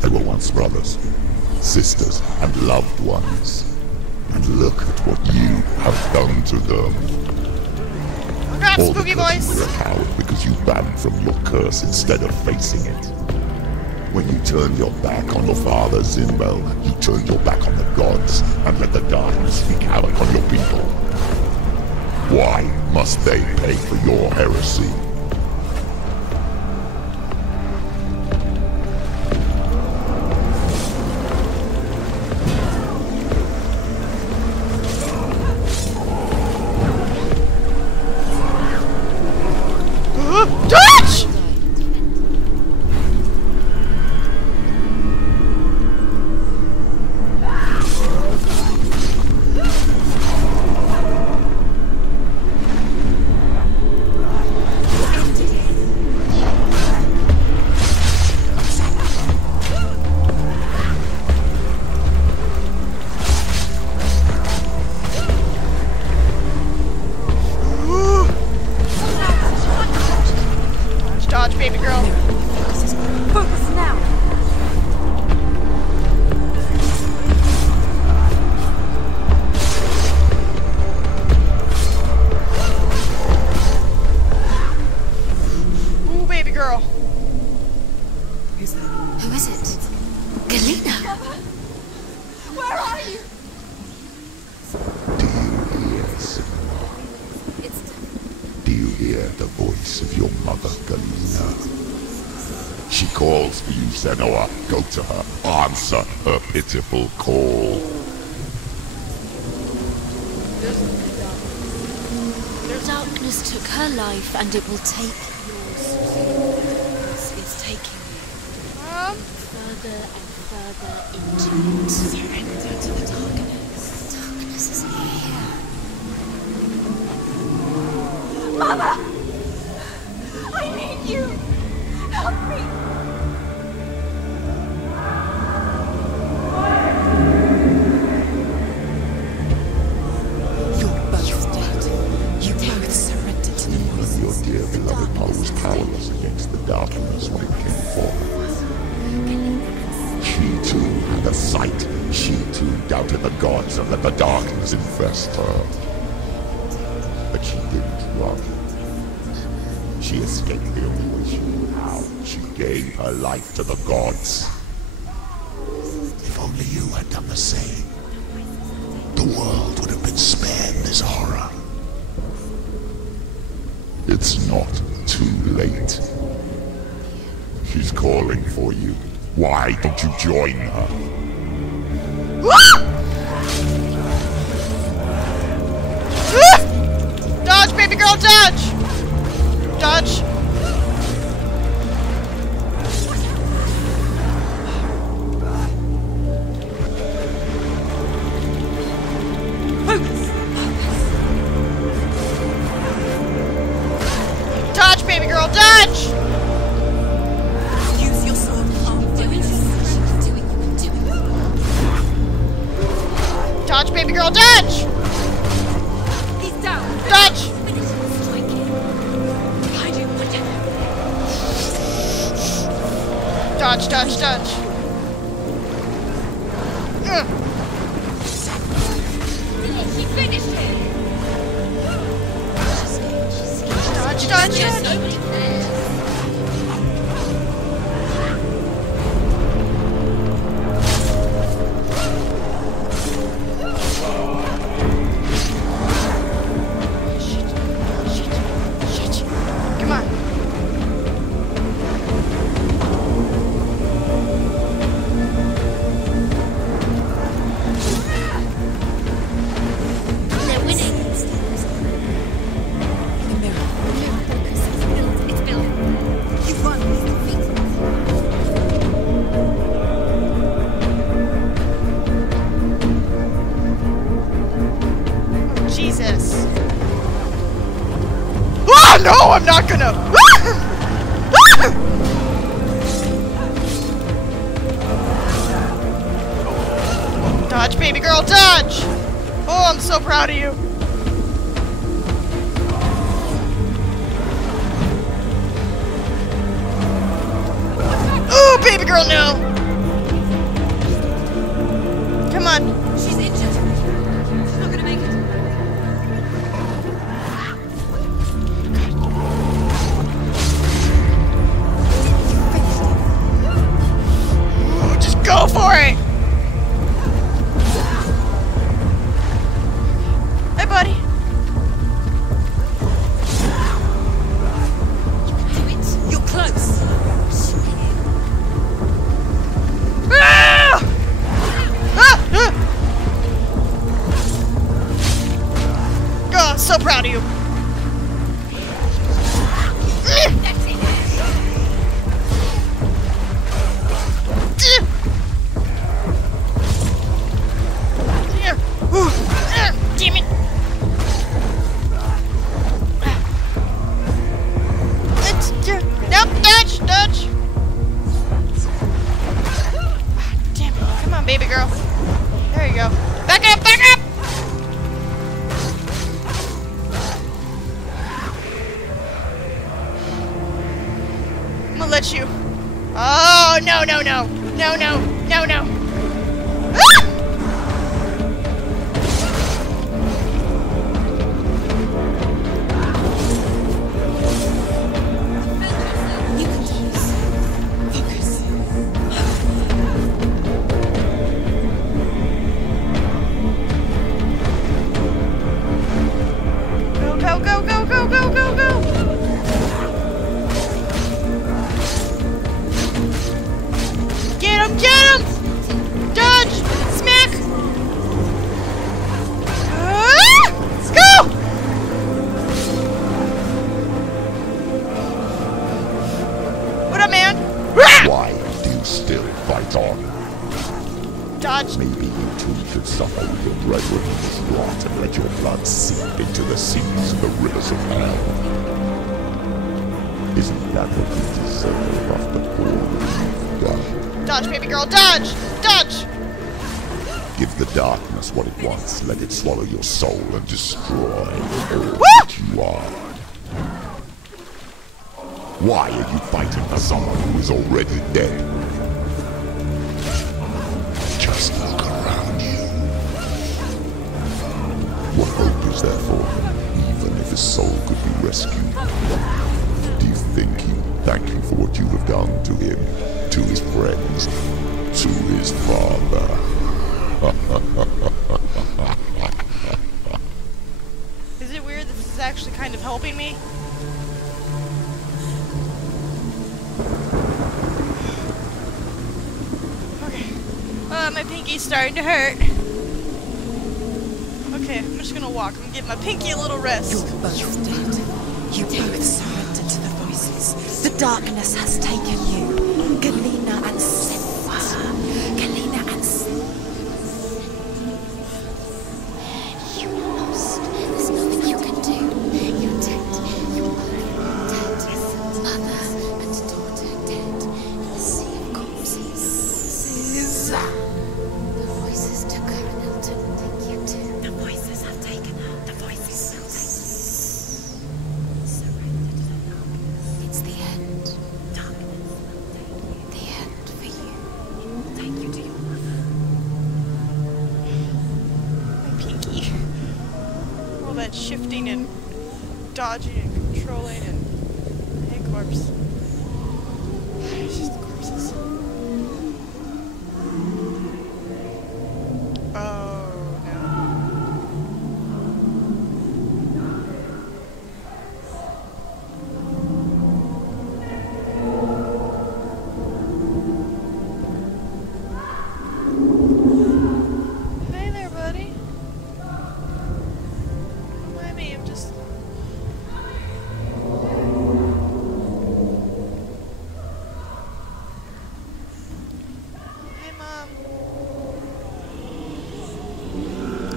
They were once brothers, sisters, and loved ones. And look at what you have done to them. Congrats, All spooky because boys! you were a coward because you ran from your curse instead of facing it. When you turned your back on your father, Zinbel, you turned your back on the gods and let the darkness wreak havoc on your people. Why must they pay for your heresy? Touch! Dodge, baby girl. Focus now. Ooh, baby girl. Who's that? Who is it? Galena! Where are you? Do you hear, Senua? Do you hear the voice of your mother, Galena? She calls for you, Senua. Go to her. Answer her pitiful call. Darkness took her life, and it will take yours. It's taking you further and further into it. Surrender to the darkness. Darkness is here. Mother! I need you! Help me! too doubted the gods and let the darkness infest her. But she didn't run. She escaped the only way she knew how. She gave her life to the gods. If only you had done the same, the world would have been spared this horror. It's not too late. She's calling for you. Why don't you join her? Dodge, baby girl, dodge! Dodge. Dodge, baby girl, dodge! Use your sword. Dodge, baby girl, dodge! He's down. Dodge! Dodge, dodge, dodge. He finished him. Dodge, dodge, dodge. No, I'm not gonna. Dodge, baby girl, dodge! Oh, I'm so proud of you. Oh, baby girl, no! Come on. She's injured. She's not gonna make it. Go for it! Hey, buddy. You're close. Ah! Ah! Ah! Oh, I'm so proud of you. That's it. Damn it! Nope, dodge, dodge! Damn it, come on, baby girl. There you go. Back up, back up! I'm gonna let you. Oh, no, no, no. No, no, no, no. Ah! Go, go, go, go, go, go, go! Get him, get him! Dodge! Smack! Ah! Let's go! What up, man? Why do you still fight on? Dodge. Maybe you too should suffer with your brethren in this rot and let your blood seep into the seas and the rivers of hell. Isn't that what you deserve after all that you've done? Dodge, baby girl, dodge! Dodge! Give the darkness what it wants, let it swallow your soul and destroy all that you are. Why are you fighting for someone who is already dead? Just look around you. knows, therefore, even if his soul could be rescued. Do you think he'd thank you for what you have done to him, to his friends, to his father? Is it weird that this is actually kind of helping me? Okay. My pinky's starting to hurt. Okay, I'm just gonna walk. I'm gonna give my pinky a little rest. You're both dead. You both surrendered to the voices. The darkness has taken you. Galena and Senua. Galena and You lost. There's nothing you can do. You're dead. You're both dead. Mother and daughter dead. In the sea of corpses. The voices took her and they'll take you too. The voices have taken her. The voices will take you. Surrender to the darkness. It's the end. Darkness will take you. The end for you. It will take you to your mother. My pinky. All that shifting and dodging and controlling and... Hey, corpse. It's just corpses. Oh, no. Hey there, buddy. Don't mind me, I'm just... Hey, Mom.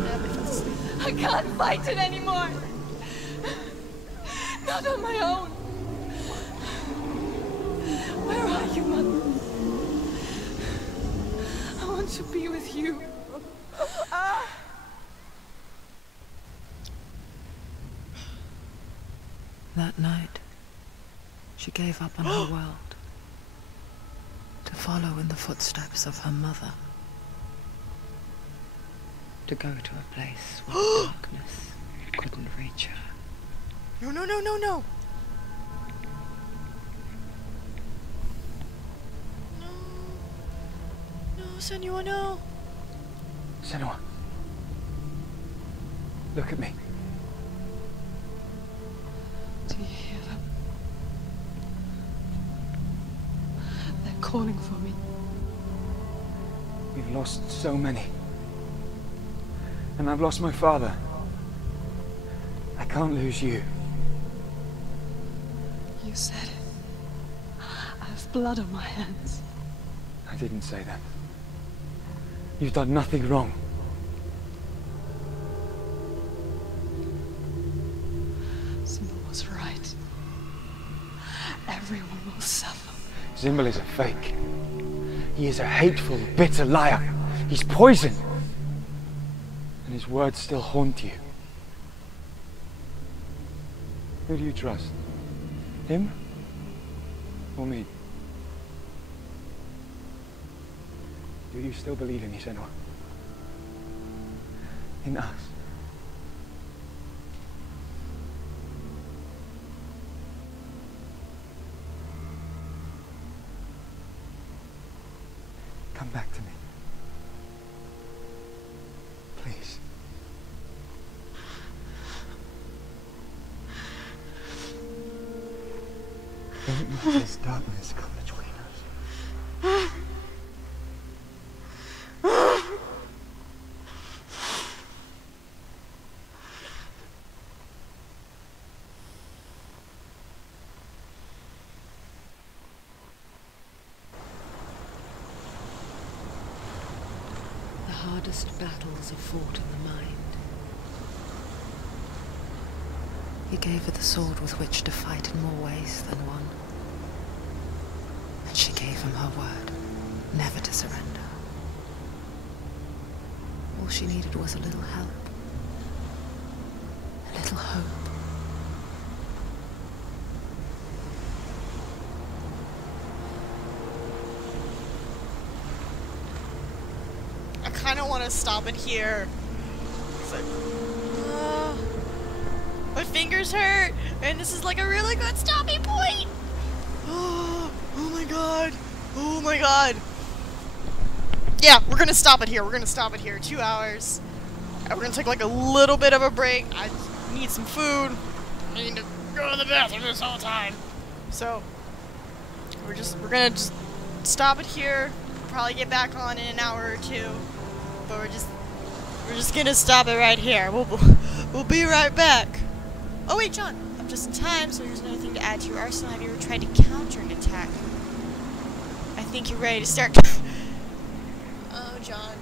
Yeah, my foot's asleep. I can't fight it anymore. Not on my own. Where are you, Mother? I want to be with you. That night, she gave up on her world to follow in the footsteps of her mother, to go to a place where the darkness couldn't reach her. No, no, no, no, no! No. No, Senua, no! Senua. Look at me. Do you hear them? They're calling for me. We've lost so many. And I've lost my father. I can't lose you. You said it. I have blood on my hands. I didn't say that. You've done nothing wrong. Symbol was right. Everyone will suffer. Symbol is a fake. He is a hateful, bitter liar. He's poison. And his words still haunt you. Who do you trust? Him? Or me? Do you still believe in me, Senua? In us? Come back to me. Please. Don't let this darkness come between us. The hardest battles are fought in the mind. He gave her the sword with which to fight in more ways than one. And she gave him her word, never to surrender. All she needed was a little help. A little hope. I kind of want to stop it here. It's like, My fingers hurt, and this is like a really good stopping point. Oh my god. Oh my god. Yeah, we're gonna stop it here. We're gonna stop it here. 2 hours. And we're gonna take like a little bit of a break. I need some food. I need to go to the bathroom this whole time. So we're gonna just stop it here. Probably get back on in an hour or two. But we're just gonna stop it right here. We'll be right back. Oh wait, John, I'm just in time, so here's another thing to add to your arsenal. Have you ever tried to counter an attack? I think you're ready to start. Oh, John.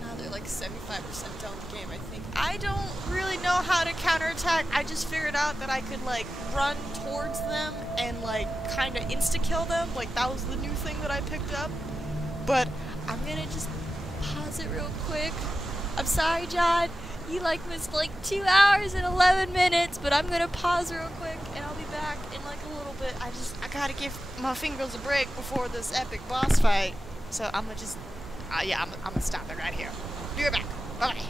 Now they're like 75% done the game, I think. I don't really know how to counterattack. I just figured out that I could, like, run towards them and, like, kind of insta-kill them. Like, that was the new thing that I picked up. But I'm gonna just pause it real quick. I'm sorry, John. You, like, missed, like, 2 hours and 11 minutes. But I'm gonna pause real quick, and I'll be back in, like, a little bit. I gotta give my fingers a break before this epic boss fight. So I'm gonna just... yeah, I'm gonna stop it right here. Be right back. Bye-bye.